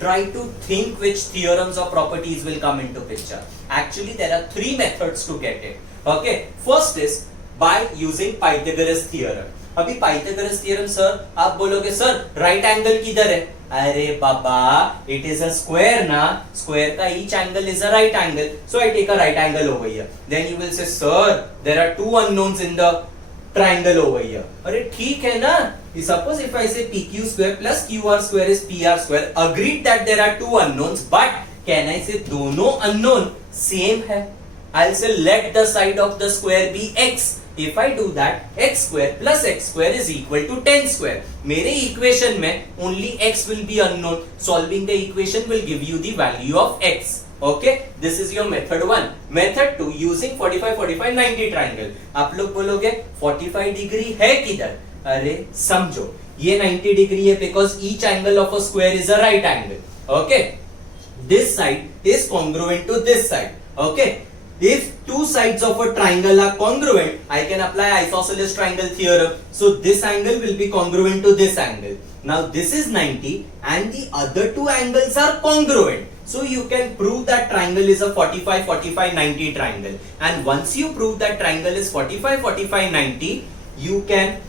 try to think which theorems or properties will come into picture. Actually there are 3 methods to get it. Okay, first is by using Pythagoras theorem. अभी Pythagoras theorem sir आप बोलोगे sir right angle किधर है? अरे बाबा, it is a square ना, square का each angle is a right angle, so I take a right angle over here. Then you will say sir there are 2 unknowns in the triangle over here. अरे ठीक है ना, suppose if I say PQ square plus QR square is PR square, agreed that there are two unknowns, but can I say दोनों unknown same है? I'll say let the side of the square be x. If I do that, x square plus x square is equal to 10 square. मेरे equation में only x will be unknown. Solving the equation will give you the value of x. Okay, this is your method 1. Method 2, using 45, 45, 90 triangle. आप लोग बोलोगे 45 degree है किधर? अरे समझो, ये 90 डिग्री है because each angle of a square is a right angle. Okay, this side is congruent to this side. Okay, if two sides of a triangle are congruent, I can apply isosceles triangle theorem. So this angle will be congruent to this angle. Now this is 90 and the other two angles are congruent. So you can prove that triangle is a 45, 45, 90 triangle. And once you prove that triangle is 45, 45, 90, you can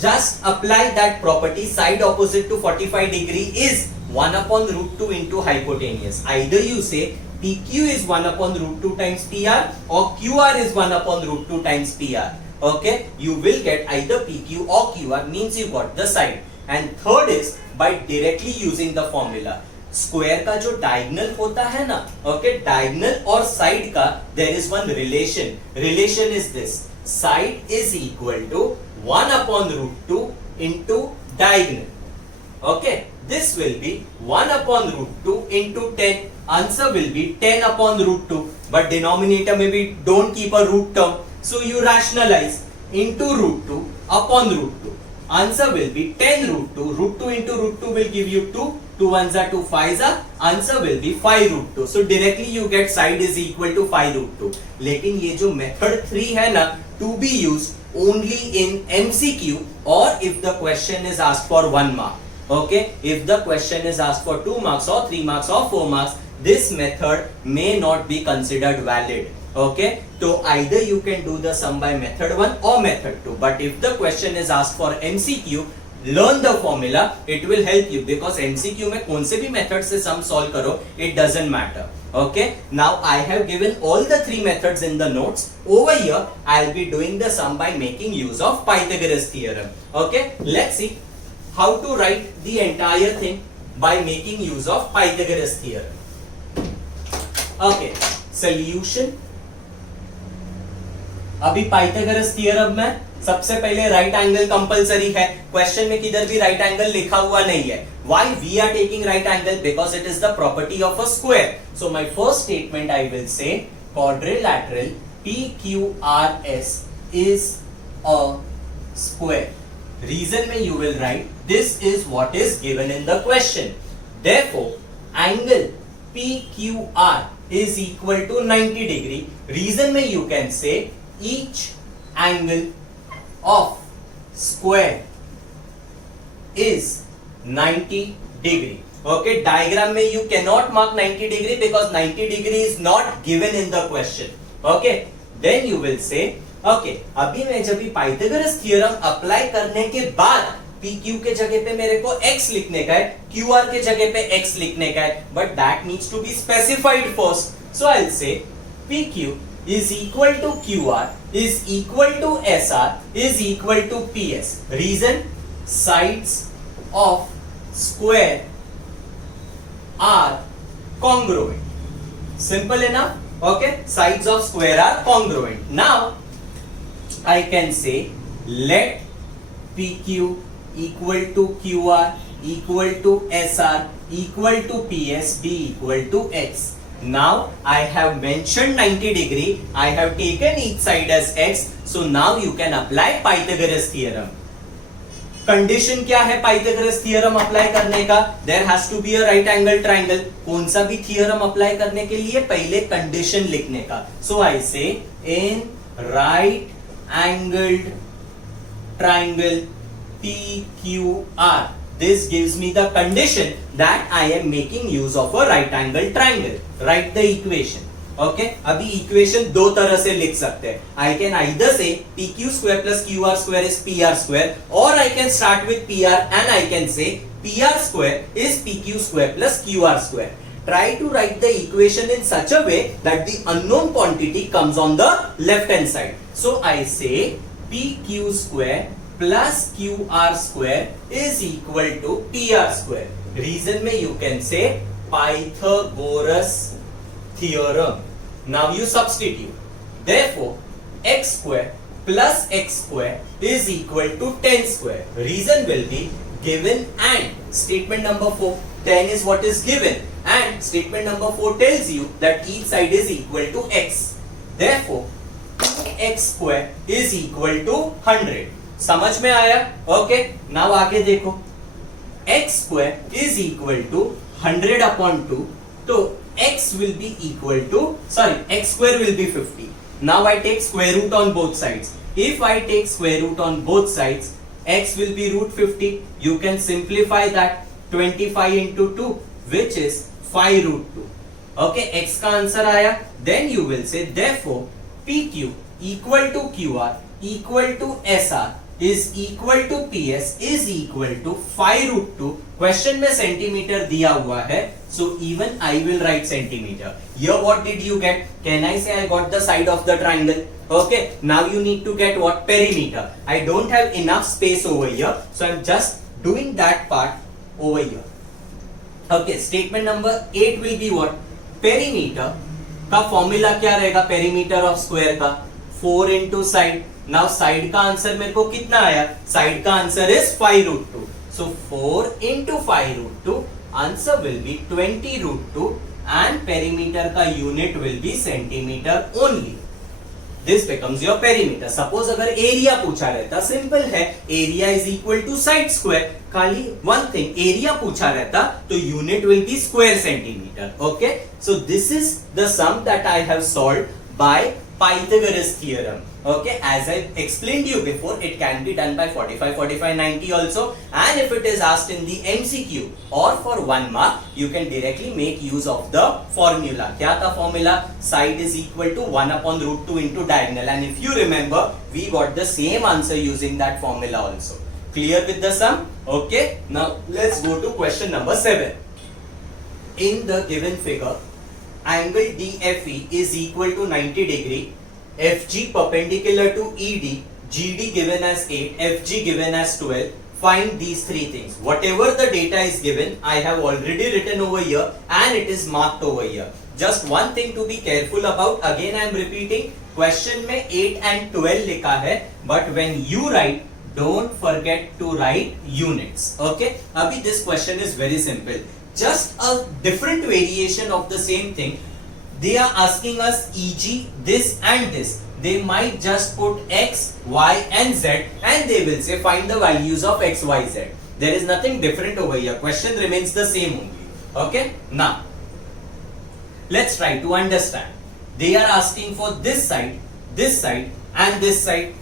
just apply that property. Side opposite to 45 degree is 1 upon root 2 into hypotenuse. Either you say PQ is 1 upon root 2 times PR or QR is 1 upon root 2 times PR. Okay, you will get either PQ or QR, means you got the side. And third is by directly using the formula. Square का जो diagonal होता है ना, okay, diagonal और side का there is one relation is this, side is equal to 1 upon root 2 into diagonal. Okay, this will be 1 upon root 2 into 10. Answer will be 10 upon root 2, but denominator में भी don't keep a root term, so you rationalize into root 2 upon root 2. Answer will be 10 root 2. Root 2 into root 2 will give you 2. 2 ones are 2 5s are. Answer will be 5 root 2. So directly you get side is equal to 5 root 2. लेकिन ये जो method 3 है ना, to be used only in MCQ or if the question is asked for 1 mark. Okay, if the question is asked for 2 marks or 3 marks or 4 marks, this method may not be considered valid. Okay, so either you can do the sum by method 1 or method 2, but if the question is asked for MCQ, learn the formula, it will help you, because MCQ में कौन से भी method से sum solve करो, it doesn't matter. Okay, now I have given all the 3 methods in the notes. Over here I'll be doing the sum by making use of Pythagoras theorem. Okay, let's see how to write the entire thing by making use of Pythagoras theorem. Okay, solution. अभी Pythagoras theorem में सबसे पहले right angle compulsory है. Question में किधर भी right angle लिखा हुआ नहीं है. Why we are taking right angle? Because it is the property of a square. So my first statement I will say quadrilateral PQRS is a square. Reason में you will write this is what is given in the question. Therefore angle PQR is equal to 90 degree. Reason में you can say each angle of square is 90 degree. Okay, diagram में you cannot mark 90 degree because 90 degree is not given in the question. Okay, then you will say okay, अभी मैं जब भी Pythagoras theorem apply करने के बाद PQ के जगह पे मेरे को x लिखने का है, QR के जगह पे x लिखने का है, but that needs to be specified first. So I'll say PQ is equal to QR is equal to SR is equal to PS. Reason, sides of square are congruent. Simple enough. Okay, sides of square are congruent. Now I can say let PQ equal to QR equal to SR equal to PS be equal to X. Now I have mentioned 90 degree, I have taken each side as x, so now you can apply Pythagoras theorem. Condition क्या है Pythagoras theorem apply करने का? There has to be a right angle triangle. कौन सा भी theorem apply करने के लिए पहले कंडीशन लिखने का. सो I say in right angled triangle PQR, this gives me the condition that I am making use of a right angle triangle. Write the equation. Okay, अभी इक्वेशन दो तरह से लिख सकते हैं. I can either say PQ square plus QR square is PR square, or I can start with PR and I can say PR square is PQ square plus QR square. Try to write the equation in such a way that the unknown quantity comes on the left hand side. So I say PQ square plus QR square is equal to PR square. Reason में you can say Pythagoras theorem. Now you substitute. Therefore, x square plus x square is equal to 10 square. Reason will be given and statement number 4. 10 is what is given and statement number 4 tells you that each side is equal to x. Therefore, 2x square is equal to 100. समझ में आया? Okay. Now आगे देखो. x square is equal to 100 upon 2. So x will be equal to, x square will be 50. Now I take square root on both sides. If I take square root on both sides, x will be root 50. You can simplify that. 25 into 2, which is 5 root 2. Okay, x का answer आया. Then you will say, therefore, PQ equal to QR equal to SR is equal to PS is equal to 5 root 2. Question में centimetre दिया हुआ है, so even I will write centimeter. Here what did you get? Can I say I got the side of the triangle? Okay, now you need to get what? Perimeter. I don't have enough space over here, so I'm just doing that part over here. Okay, statement number 8 will be what? Perimeter का formula क्या रहेगा? Perimeter of square का 4 into side. Now side का answer मेरे को कितना आया? Side का answer is 5 root 2. So 4 into 5 root 2, answer will be 20 root 2 and perimeter का unit will be centimeter only. This becomes your perimeter. Suppose अगर area पूछा रहता, simple है, area is equal to side square. खाली one thing, area पूछा रहता, तो unit will be square centimeter. Okay? So this is the sum that I have solved by Pythagoras theorem. Okay, as I explained you before, it can be done by 45, 45, 90 also, and if it is asked in the MCQ or for 1 mark, you can directly make use of the formula. क्या था formula? Side is equal to 1 upon root 2 into diagonal, and if you remember, we got the same answer using that formula also. Clear with the sum? Okay, now let's go to question number 7. In the given figure, angle DFE is equal to 90 degree, FG perpendicular to ED, GD given as 8, FG given as 12. Find these three things. Whatever the data is given, I have already written over here and it is marked over here. Just one thing to be careful about, again I am repeating, question में 8 and 12 लिखा है, but when you write, don't forget to write units. Okay? Abhi this question is very simple. Just a different variation of the same thing. They are asking us e.g. this and this. They might just put x, y and z and they will say find the values of x, y, z. There is nothing different over here. Question remains the same only. Okay? Now, let's try to understand. They are asking for this side and this side.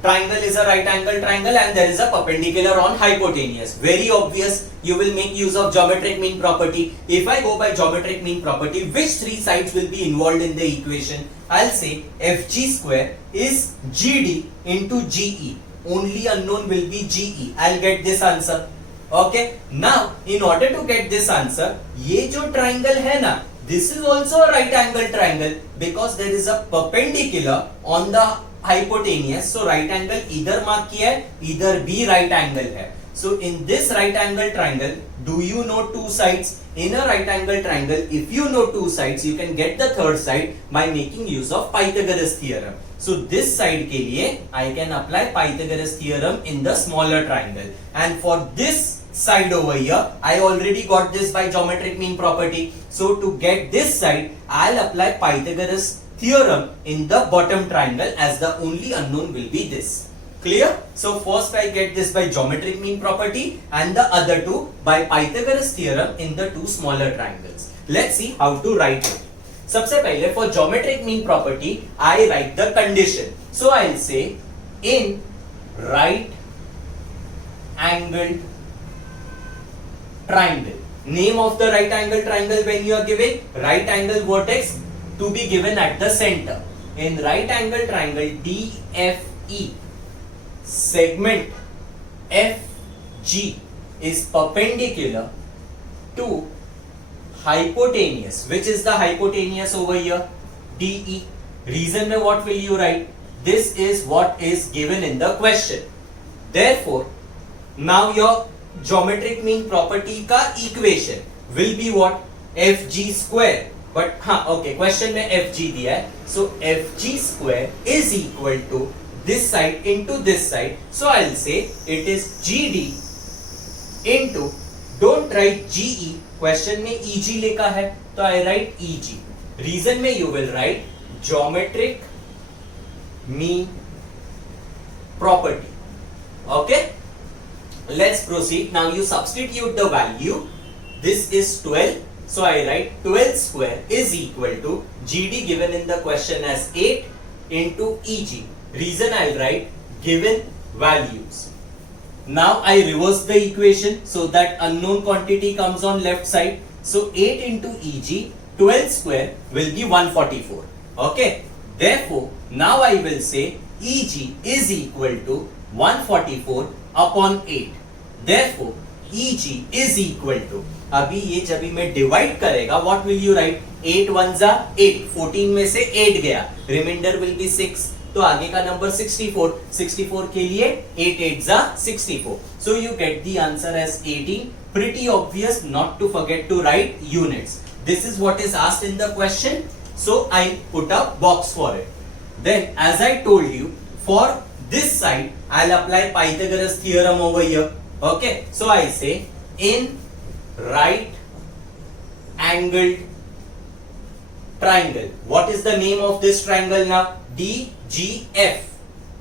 Triangle is a right angle triangle and there is a perpendicular on hypotenuse. Very obvious. You will make use of geometric mean property. If I go by geometric mean property, which three sides will be involved in the equation? I'll say FG square is GD into GE. Only unknown will be GE. I'll get this answer. Okay. Now, in order to get this answer, ये जो triangle है ना, this is also a right angle triangle because there is a perpendicular on the hypotenuse. So right angle either mark किया है, either B right angle है. So in this right angle triangle, do you know two sides? In a right angle triangle, if you know two sides, you can get the third side by making use of Pythagoras theorem. So this side के लिए I can apply Pythagoras theorem in the smaller triangle. And for this side over here, I already got this by geometric mean property. So to get this side, I'll apply Pythagoras theorem in the bottom triangle as the only unknown will be this. Clear? So first I get this by geometric mean property and the other two by Pythagoras theorem in the two smaller triangles. Let's see how to write it. सबसे पहले for geometric mean property I write the condition. So I'll say in right angled triangle. Name of the right angle triangle when you are giving right angle vertex to be given at the center. In right angle triangle DFE, segment FG is perpendicular to hypotenuse. Which is the hypotenuse over here? DE. Reason में what will you write? This is what is given in the question. Therefore, now your geometric mean property का equation will be what? fg square. But हाँ okay, question में fg दिया है, so fg square is equal to this side into this side. So I'll say it is gd into, don't write ge, question में eg लिखा है तो I write eg. Reason में you will write geometric mean property. Okay, let's proceed. Now you substitute the value. This is 12, so I write 12 square is equal to gd given in the question as 8 into eg. Reason I'll write given values. Now I reverse the equation so that unknown quantity comes on left side. So 8 into eg, 12 square will be 144. Okay, therefore now I will say eg is equal to 144 upon 8. Therefore eg is equal to, अभी ये जब भी मैं divide करेगा, what will you write? 8 1 जा 8, 14 में से 8 गया, रिमाइंडर will be 6, तो आगे का नंबर 64, 64 के लिए 8 8 जा 64. So you get the answer as 18. Pretty obvious, not to forget to write units. This is what is asked in the question, so I put a box for it. Then as I told you, for this side I'll apply Pythagoras theorem over here. Okay, so I say in right angled triangle, what is the name of this triangle now? DGF.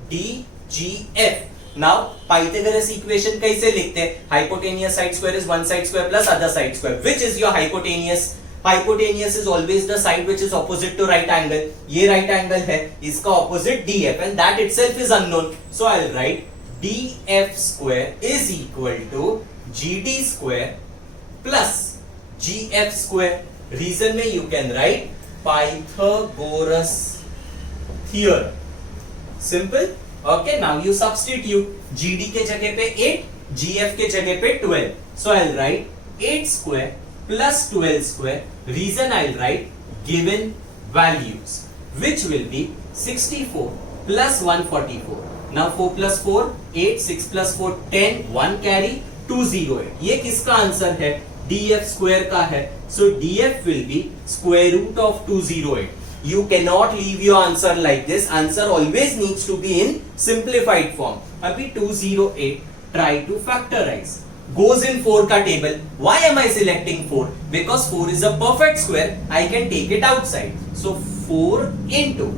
DGF. Now Pythagoras equation कैसे लिखते हैं? Hypotenuse side square is one side square plus other side square. Which is your hypotenuse? Hypotenuse is always the side which is opposite to right angle. ये right angle है, इसका opposite DF, and that itself is unknown. So I'll write DF square is equal to GD square plus GF square. Reason में you can write Pythagoras theorem. Simple. Okay, now you substitute. GD के जगह पे 8, GF के जगह पे 12. So I'll write 8 square plus 12 square. Reason I'll write given values, which will be 64 plus 144. Now 4 plus 4 8, 6 plus 4 10, 1 carry 208. ये किसका answer है? DF square का है. So DF will be square root of 208. You cannot leave your answer like this. Answer always needs to be in simplified form. अभी 208 try to factorize. Goes in 4 का table. Why am I selecting 4? Because 4 is a perfect square. I can take it outside. So 4 into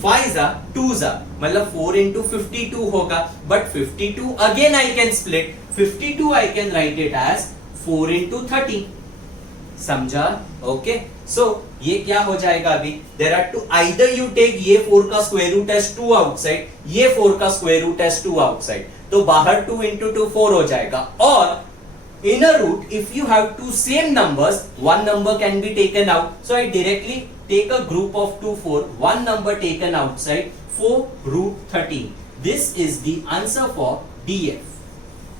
5 जा 2 जा, मतलब 4 into 52 होगा. But 52 again I can split. 52 I can write it as 4 into 30. समझा? Okay. So ये क्या हो जाएगा अभी? There are two. Either you take ये 4 का square root as 2 outside, ये 4 का square root as 2 outside. तो बाहर 2 into 2 4 हो जाएगा. और inner root, if you have two same numbers, one number can be taken out. So I directly take a group of 2 4, one number taken outside, 4 root 13. This is the answer for DF.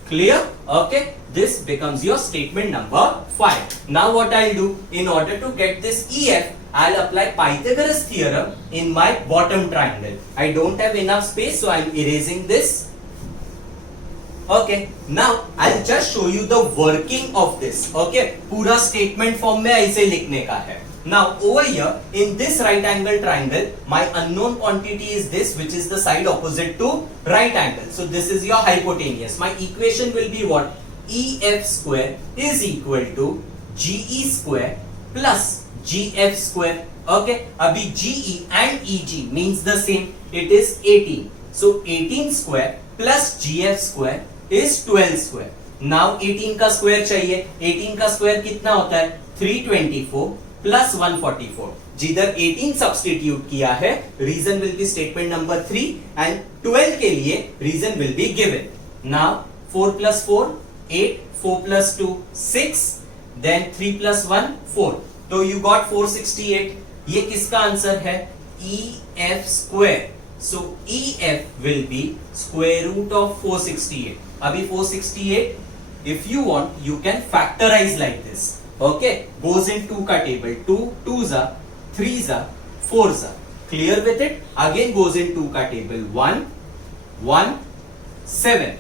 Clear? Okay. This becomes your statement number 5. Now what I'll do, in order to get this EF, I'll apply Pythagoras theorem in my bottom triangle. I don't have enough space, so I'm erasing this. Okay. Now I'll just show you the working of this. Okay. पूरा statement form में ऐसे लिखने का है. Now over here in this right angle triangle, my unknown quantity is this, which is the side opposite to right angle. So this is your hypotenuse. My equation will be what? EF square is equal to GE square plus GF square. Okay. अभी GE and EG means the same. It is 18. So 18 square plus GF square is 12 square. Now 18 का square चाहिए. 18 का square कितना होता है? 324 plus 144. जिधर 18 substitute किया है, reason will be statement number 3 and 12 के लिए reason will be given. Now 4 plus 4 8, 4 plus 2 6, then 3 plus 1 4. तो you got 468. ये किसका आंसर है? EF square. So EF will be square root of 468. अभी 468, if you want, you can factorize like this. Okay, goes in 2 का table. 2 2s are 3s are 4s are. Clear with it? Again goes in 2 का table. 1 1 7.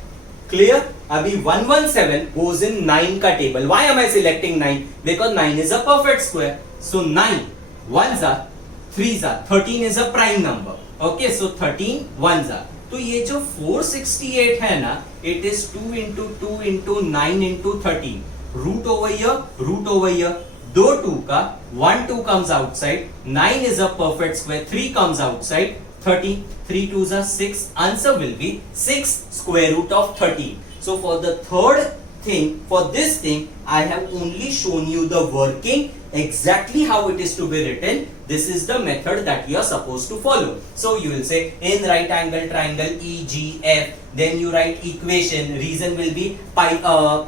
Clear? अभी 117 goes in 9 का table. Why am I selecting 9? Because 9 is a perfect square. So 9 ones are, 3s are, 13 is a prime number. Okay, so 13 ones are. तो ये जो 468 है ना, it is 2 into 2 into 9 into 13. Root over here, root over here. दो 2 का 1 2 comes outside. 9 is a perfect square. 3 comes outside. 13. 3 2s are 6. Answer will be 6 square root of 13. So for the third thing, for this thing, I have only shown you the working, exactly how it is to be written. This is the method that you are supposed to follow. So you will say in right angle triangle EGF, then you write equation. Reason will be Pythagoras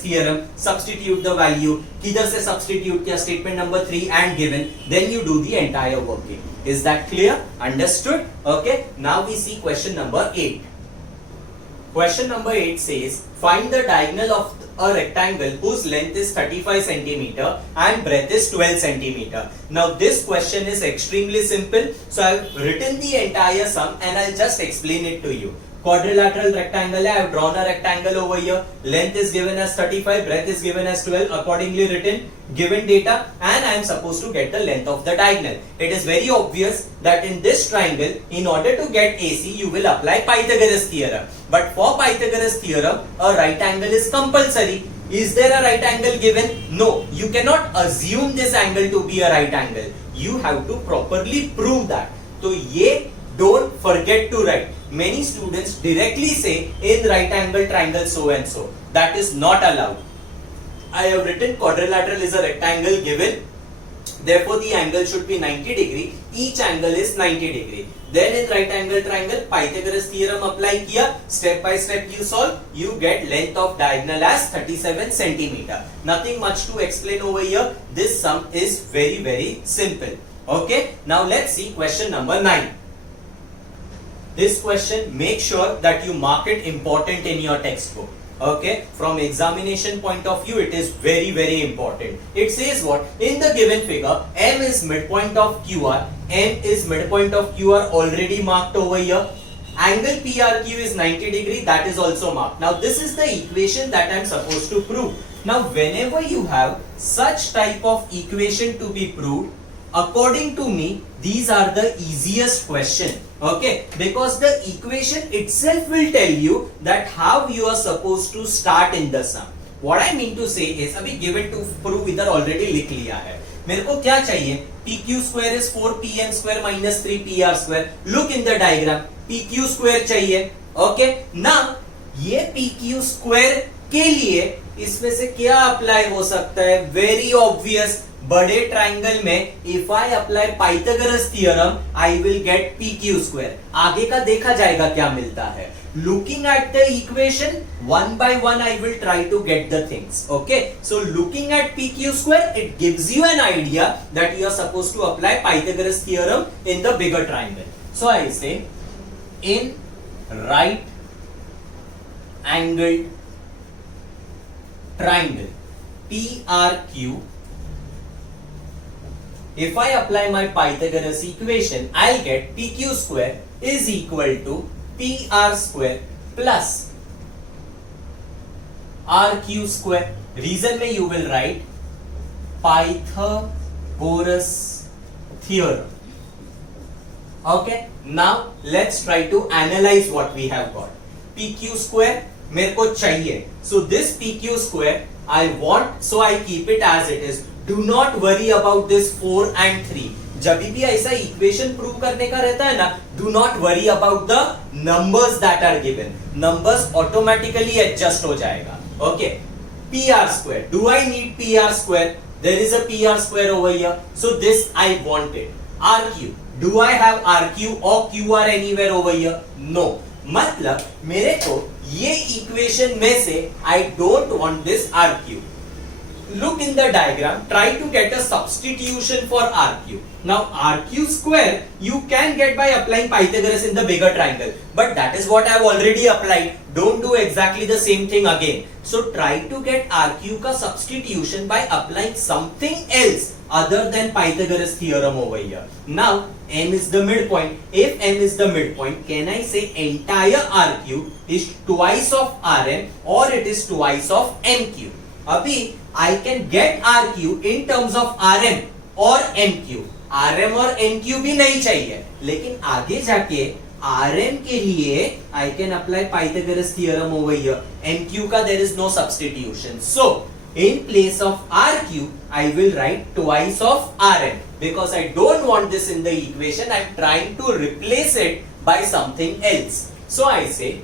theorem. Substitute the value. किधर से substitute किया? Statement number 3 and given. Then you do the entire working. Is that clear? Understood? Okay. Now we see question number 8. Question number 8 says, find the diagonal of a rectangle whose length is 35 centimeter and breadth is 12 centimeter. Now this question is extremely simple. So I have written the entire sum and I'll just explain it to you. Quadrilateral rectangle, I have drawn a rectangle over here. Length is given as 35, breadth is given as 12, accordingly written, given data, and I am supposed to get the length of the diagonal. It is very obvious that in this triangle, in order to get AC, you will apply Pythagoras theorem. But for Pythagoras theorem, a right angle is compulsory. Is there a right angle given? No. You cannot assume this angle to be a right angle. You have to properly prove that. So ye don't forget to write. Many students directly say in right angle triangle so and so. That is not allowed. I have written quadrilateral is a rectangle given. Therefore the angle should be 90 degree. Each angle is 90 degree. Then in right angle triangle, Pythagoras theorem apply kiya. Step by step you solve. You get length of diagonal as 37 centimeter. Nothing much to explain over here. This sum is very, very simple. Okay. Now let's see question number 9. This question, make sure that you mark it important in your textbook. Okay, from examination point of view, it is very, very important. It says what? In the given figure, M is midpoint of QR. M is midpoint of QR already marked over here. Angle PRQ is 90 degree, that is also marked. Now this is the equation that I am supposed to prove. Now whenever you have such type of equation to be proved, according to me, these are the easiest question. Okay, because the equation itself will tell you that how you are supposed to start in the sum. What I mean to say is, अभी given to prove इधर already लिख लिया है. मेरे को क्या चाहिए? PQ square is 4PM square minus 3PR square. Look in the diagram. PQ square चाहिए. Okay, now ये PQ square के लिए इसमें से क्या अप्लाई हो सकता है? Very obvious. बड़े ट्राइंगल में if I apply Pythagoras theorem I will get PQ square. आगे का देखा जाएगा क्या मिलता है. Looking at the equation one by one I will try to get the things. Okay, so looking at PQ square it gives you an idea that you are supposed to apply Pythagoras theorem in the bigger triangle. So I say in right angle triangle PRQ, if I apply my Pythagoras equation, I'll get PQ square is equal to PR square plus RQ square. Reason में you will write Pythagoras theorem. Okay, now let's try to analyze what we have got. PQ square मेरे को चाहिए. So this PQ square I want, so I keep it as it is. Do not worry about this 4 and 3. जब भी ऐसा equation prove करने का रहता है ना, do not worry about the numbers that are given. Numbers automatically adjust हो जाएगा. Okay. PR square. Do I need PR square? There is a PR square over here. So this I want it. RQ. Do I have RQ or QR anywhere over here? No. मतलब मेरे को ये equation में से I don't want this RQ. Look in the diagram, try to get a substitution for RQ. Now RQ square you can get by applying Pythagoras in the bigger triangle, but that is what I have already applied. Don't do exactly the same thing again. So try to get RQ का substitution by applying something else other than Pythagoras theorem over here. Now m is the midpoint. If m is the midpoint, can I say entire r cube is twice of rm or it is twice of m cube? Abhi I can get r cube in terms of rm और m cube. rm और m cube भी नहीं चाहिए, लेकिन आगे जाके rm के लिए I can apply Pythagoras theorem over here. m cube का there is no substitution. So in place of r cube I will write twice of rm because I don't want this in the equation. I am trying to replace it by something else. So I say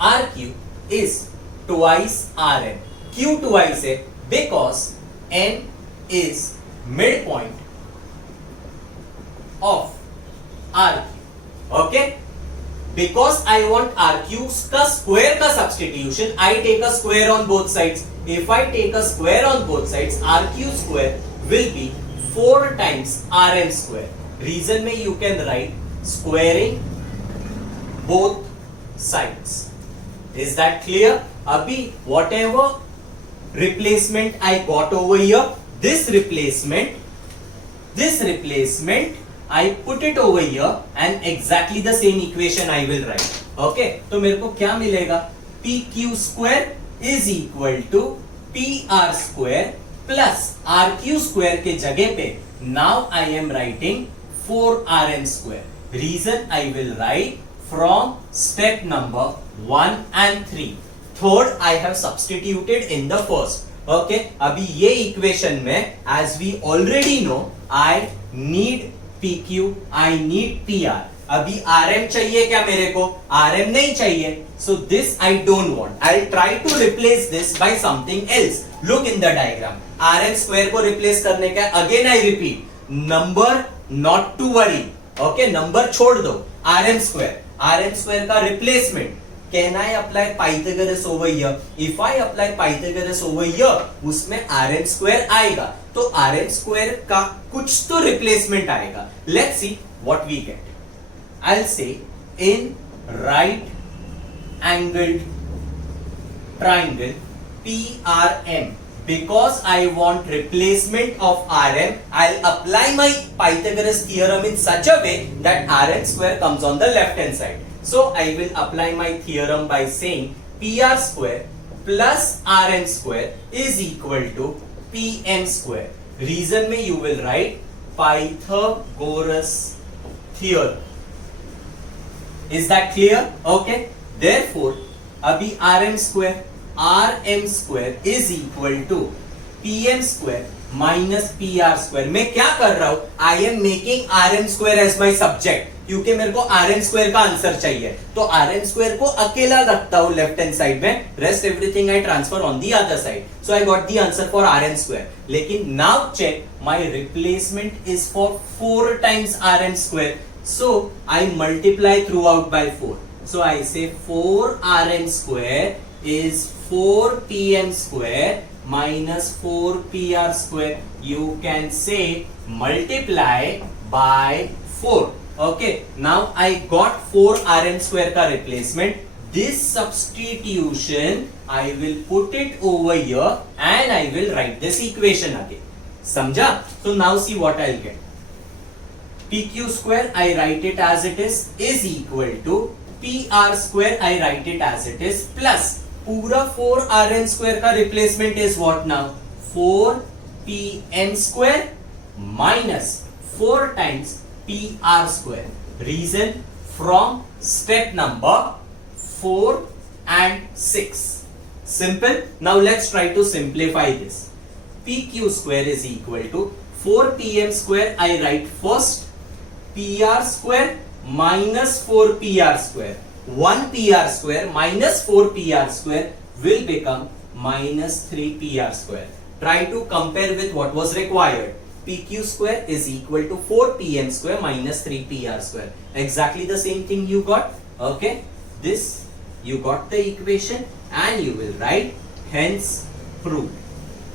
r cube is twice rm. क्यों twice है? Because m is midpoint of r cube. Okay, because I want r cube का square का substitution, I take a square on both sides. If I take a square on both sides, r cube square will be 4 times rm square. Reason में you can write squaring both sides. Is that clear? Abhi whatever replacement I got over here, this replacement I put it over here and exactly the same equation I will write. Okay, तो मेरे को क्या मिलेगा? PQ square is equal to PR square plus RQ square के जगह पे now I am writing 4RM square. Reason I will write from step number 1 and 3. Third I have substituted in the first. Okay, अभी ये equation में as we already know I need PQ, I need PR. अभी RM चाहिए क्या मेरे को? RM नहीं चाहिए. So this I don't want. I'll try to replace this by something else. Look in the diagram. RM square को replace करने का again I repeat. Number not to worry. Okay, number छोड़ दो. RM square का replacement. Can I apply Pythagoras over here? If I apply Pythagoras over here, उसमें rm square आएगा, तो rm square का कुछ तो replacement आएगा. Let's see what we get. I'll say in right angled triangle PRM, because I want replacement of rm, I'll apply my Pythagoras theorem in such a way that rm square comes on the left hand side. So I will apply my theorem by saying PR square plus Rm square is equal to PM square. Reason में you will write Pythagoras theorem. Is that clear? Okay. Therefore, अभी Rm square is equal to PM square minus PR square. मैं क्या कर रहा हूं? I am making Rm square as my subject. क्योंकि मेरे को rm स्क्वायर का आंसर चाहिए, तो rm स्क्वायर को अकेला रखता हूं लेफ्ट हैंड साइड में, rest everything I transfer on the other side. So I got the answer for rm square. लेकिन now check my replacement is for 4 times rm square, so I multiply throughout by 4. So I say 4 rm square is 4 pm square minus 4 pr square. You can say multiply by 4. Okay, now I got 4 rm square का replacement. This substitution I will put it over here and I will write this equation again. समझा? So now see what I'll get. PQ square I write it as it is equal to PR square I write it as it is plus पूरा 4 rm square का replacement is what now? 4 pm square minus 4 times PR square. Reason from step number 4 and 6. Simple. Now let's try to simplify this. PQ square is equal to 4 PM square I write first, PR square minus 4 PR square. 1 PR square minus 4 PR square will become minus 3 PR square. Try to compare with what was required. PQ square is equal to 4 PM square minus 3 PR square. Exactly the same thing you got. Okay. This you got the equation and you will write hence proved.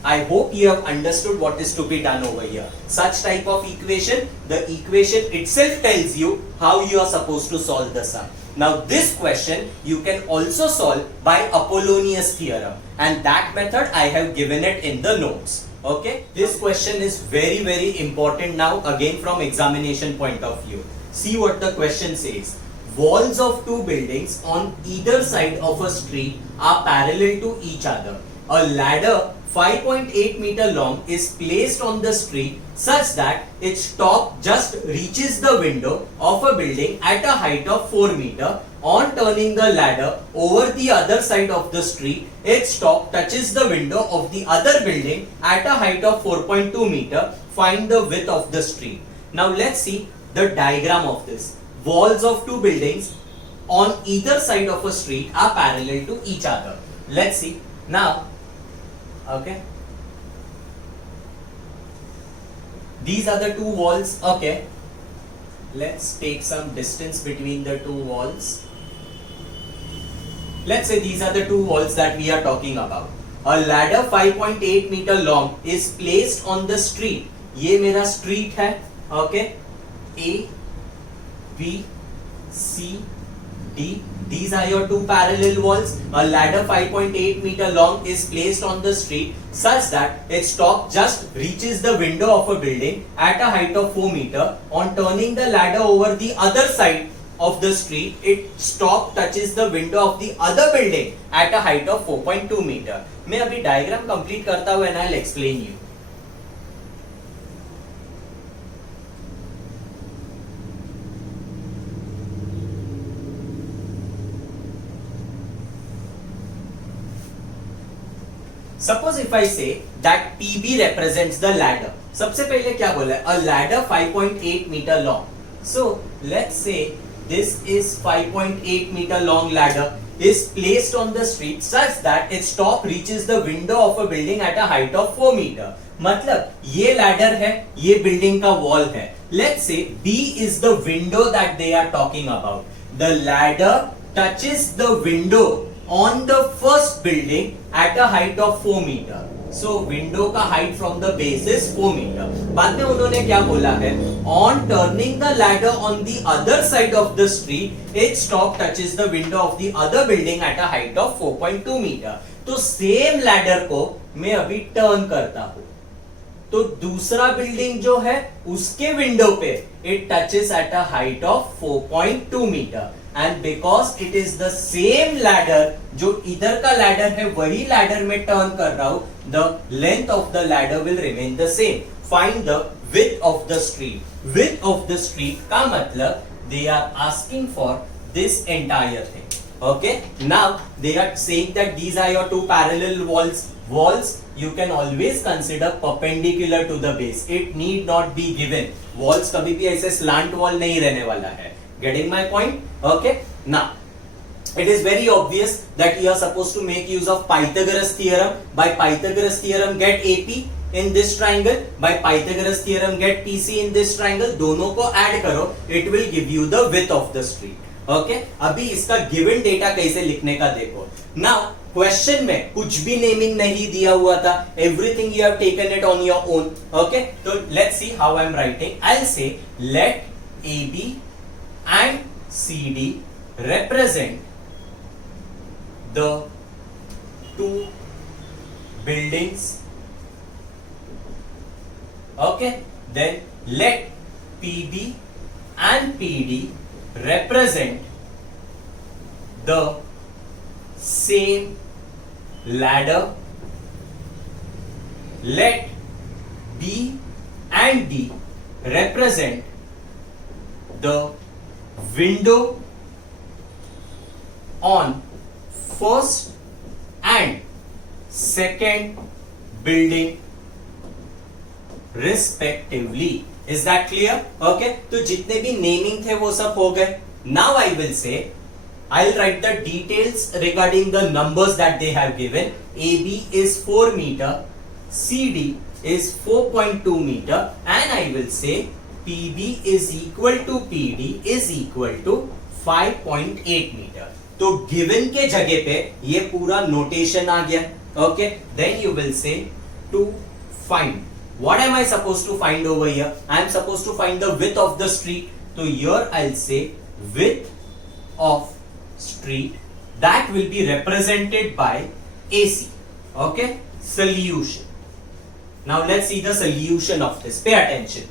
I hope you have understood what is to be done over here. Such type of equation, the equation itself tells you how you are supposed to solve the sum. Now this question you can also solve by Apollonius theorem, and that method I have given it in the notes. Okay, this question is very important now, again from examination point of view. See what the question says. Walls of two buildings on either side of a street are parallel to each other. A ladder 5.8 meter long is placed on the street such that its top just reaches the window of a building at a height of 4 meter. On turning the ladder over the other side of the street, its top touches the window of the other building at a height of 4.2 meter. Find the width of the street. Now let's see the diagram of this. Walls of two buildings on either side of a street are parallel to each other. Let's see. Now, okay, these are the two walls. Okay, let's take some distance between the two walls. Let's say these are the two walls that we are talking about. A ladder 5.8 meter long is placed on the street. ये मेरा street है. Okay, A, B, C, D. These are your two parallel walls. A ladder 5.8 meter long is placed on the street such that its top just reaches the window of a building at a height of 4 meter. On turning the ladder over the other side of the street, its top touches the window of the other building at a height of 4.2 meter. मैं अभी diagram complete करता हूँ and I'll explain you. Suppose if I say that PB represents the ladder. सबसे पहले क्या बोला है? A ladder 5.8 meter long. So let's say this is 5.8 meter long ladder is placed on the street such that its top reaches the window of a building at a height of 4 meter. मतलब ये ladder है, ये building का wall है. Let's say B is the window that they are talking about. The ladder touches the window on the first building at a height of 4 meter. So window का height from the base is 4 meter. बाद में उन्होंने क्या बोला है? On turning the ladder on the other side of the street, its top touches the window of the other building at a height of 4.2 meter. तो same ladder को मैं अभी turn करता हूँ. तो दूसरा बिल्डिंग जो है उसके विंडो पे it touches at a height of 4.2 meter. And because it is the same ladder, जो इधर का ladder है वही ladder में turn कर रहा हूँ, the length of the ladder will remain the same. Find the width of the street. Width of the street का मतलब they are asking for this entire thing. Okay. Now they are saying that these are your two parallel walls. Walls you can always consider perpendicular to the base. It need not be given. Walls कभी भी ऐसे slant wall नहीं रहने वाला है. Getting my point? Okay. Now, it is very obvious that you are supposed to make use of Pythagoras Theorem. By Pythagoras Theorem, get AP in this triangle. By Pythagoras Theorem, get PC in this triangle. दोनों को add करो. It will give you the width of the street. Okay. अभी इसका given data कैसे लिखने का देखो. Now, question में कुछ भी naming नहीं दिया हुआ था. Everything you have taken it on your own. Okay. So let's see how I am writing. I'll say let AB and CD represent the two buildings. Okay, then let PB and PD represent the same ladder. Let B and D represent the window on first and second building respectively. Is that clear? Okay. तो जितने भी naming थे वो सब हो गए. Now I will say, I'll write the details regarding the numbers that they have given. AB is 4 meter, CD is 4.2 meter, and I will say PB is equal to PD is equal to 5.8 meter. तो given के जगह पे ये पूरा notation आ गया. Okay, then you will say to find. What am I supposed to find over here? I am supposed to find the width of the street. So here I'll say width of street that will be represented by AC. Okay, solution. Now let's see the solution of this. Pay attention.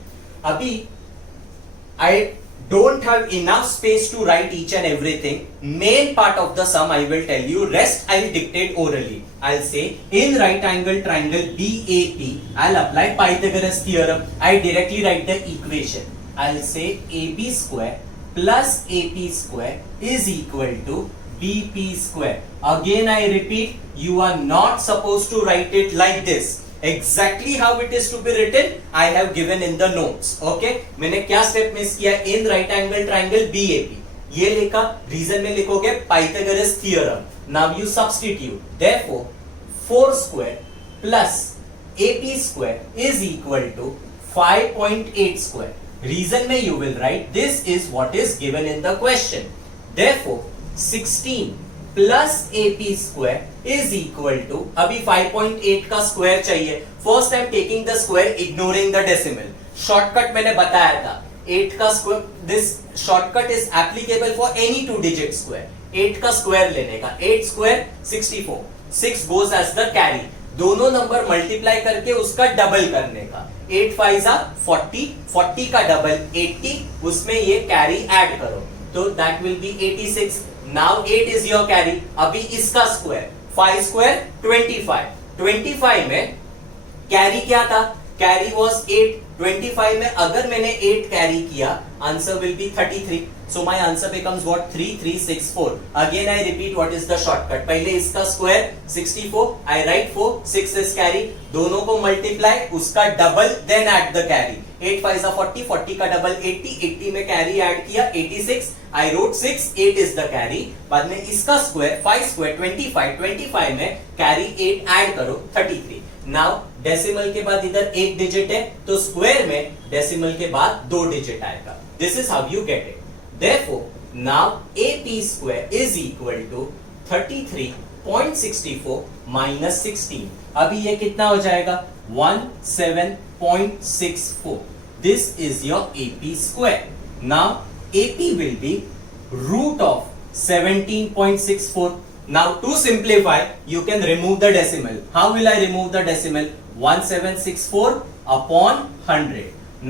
Abhi I don't have enough space to write each and everything. Main part of the sum I will tell you, rest I'll dictate orally. I'll say in right angle triangle BAP, I'll apply Pythagoras theorem. I directly write the equation. I'll say AB square plus AP square is equal to BP square. Again I repeat, you are not supposed to write it like this. Exactly how it is to be written I have given in the notes. Okay, मैंने क्या step miss किया? इन right angle triangle BAP ये लिखा, reason में लिखोगे Pythagoras theorem. Now you substitute. Therefore 4 square plus AP square is equal to 5.8 square. Reason में you will write this is what is given in the question. Therefore 16 plus AP square is equal to, अभी 5.8 का square चाहिए. First time taking the square ignoring the decimal. Shortcut मैंने बताया था 8 का square. This shortcut is applicable for any 2 digit square. 8 का square लेने का, 8 square 64, 6 goes as the carry. दोनों नंबर मल्टीप्लाई करके उसका डबल करने का. 8 5 40, 40 का डबल 80, उसमें ये कैरी ऐड करो तो that will be 86. Now 8 is your carry. अभी इसका स्क्वायर 5 स्क्वायर 25. 25 में कैरी क्या था? Carry was 8. 25 में अगर मैंने 8 कैरी किया, answer will be 33. So my answer becomes what? 3364. Again I repeat what is the shortcut. पहले इसका square 64, I write 4, 6 is carry. दोनों को मल्टीप्लाई, उसका double, then add the carry. 8 5 40, 40 का डबल 80, 80 में कैरी ऐड किया 86. I wrote 6, 8 is the carry. बाद में इसका स्क्वायर 5 स्क्वायर 25, 25 में कैरी 8 ऐड करो 33. नाउ डेसिमल के बाद इधर एक डिजिट है तो स्क्वायर में डेसिमल के बाद 2 डिजिट आएगा. This is how you get it. Therefore, now AP square is equal to 33.64 minus 16. अभी ये कितना हो जाएगा? 17.64. This is your AP square. Now AP will be root of 17.64. Now to simplify, you can remove the decimal. How will I remove the decimal? 1764 upon 100.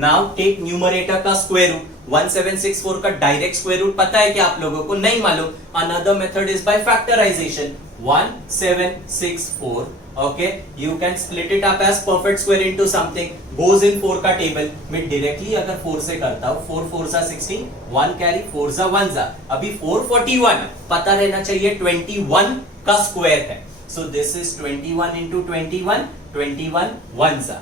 Now take numerator का square root. 1764 का direct square root पता है क्या आप लोगों को? नहीं मालूम. Another method is by factorization. 1764. Okay, you can split it up as perfect square into something. Goes in 4 का टेबल. मैं डायरेक्टली अगर 4 से करता हूं, 4 4 सा 16, 1 कैरी, 4 सा 1 सा. अभी 441 पता रहना चाहिए 21 का स्क्वायर है. सो दिस इज 21 into 21, 21 1 सा.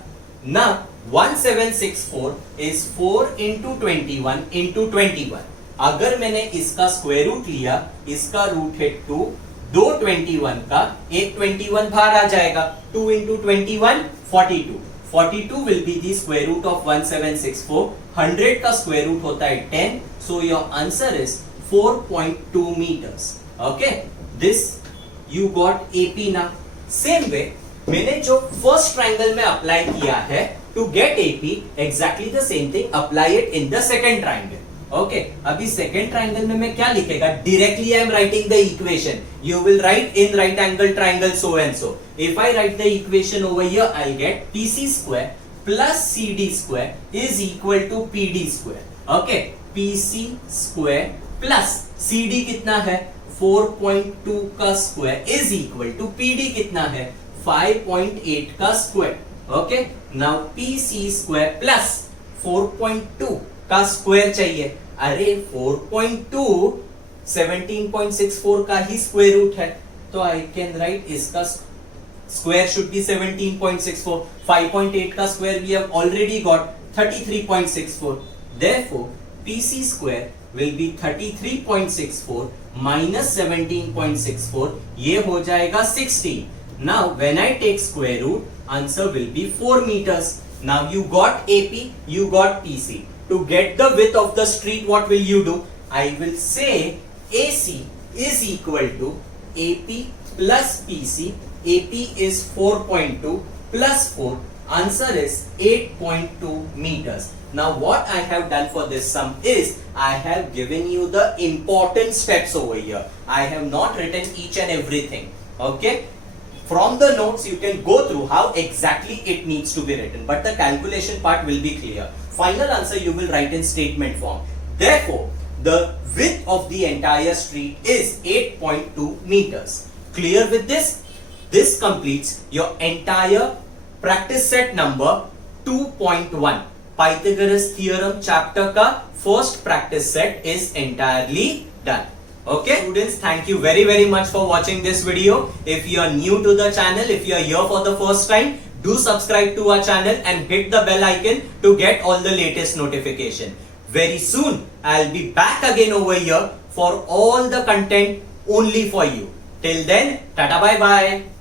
Now 1764 is 4 into 21 into 21. अगर मैंने इसका स्क्वायर रूट लिया, इसका रूट है 2, दो 21 का, एक 21 बाहर आ जाएगा. 2 into 21 42. 42 will be the square root of 1764. 100 का स्क्वायर रूट होता है 10. So your answer is 4.2 meters. Okay, this you got AP now. Same way मैंने जो फर्स्ट ट्राइंगल में अप्लाई किया है to get AP, exactly the same thing apply it in the second triangle. Okay, अभी second triangle में मैं क्या लिखेगा? Directly I am writing the equation. You will write in right angle triangle so and so. If I write the equation over here, I get PC square plus CD square is equal to PD square. Okay, PC square plus CD कितना है? 4.2 का square is equal to PD कितना है? 5.8 का square. Okay, now PC square plus 4.2 का square चाहिए. अरे 4.2 17.64 का ही स्क्वायर रूट है, तो आई कैन राइट इसका स्क्वायर शुड बी 17.64. 5.8 का square we have already got 33.64. Therefore PC square will be 33.64 minus 17.64. ये हो जाएगा 16. Now when I take square root, answer will be 4 meters. Now you got AP, you got PC. To get the width of the street, what will you do? I will say AC is equal to AP plus PC. AP is 4.2 plus 4. Answer is 8.2 meters. Now what I have done for this sum is I have given you the important steps over here. I have not written each and everything. Okay? From the notes, you can go through how exactly it needs to be written, but the calculation part will be clear. Final answer you will write in statement form. Therefore, the width of the entire street is 8.2 meters. Clear with this? This completes your entire practice set number 2.1. Pythagoras Theorem chapter ka first practice set is entirely done. Okay students, thank you very much for watching this video. If you are new to the channel, if you are here for the first time, do subscribe to our channel and hit the bell icon to get all the latest notification. Very soon, I'll be back again over here for all the content only for you. Till then, tata bye bye.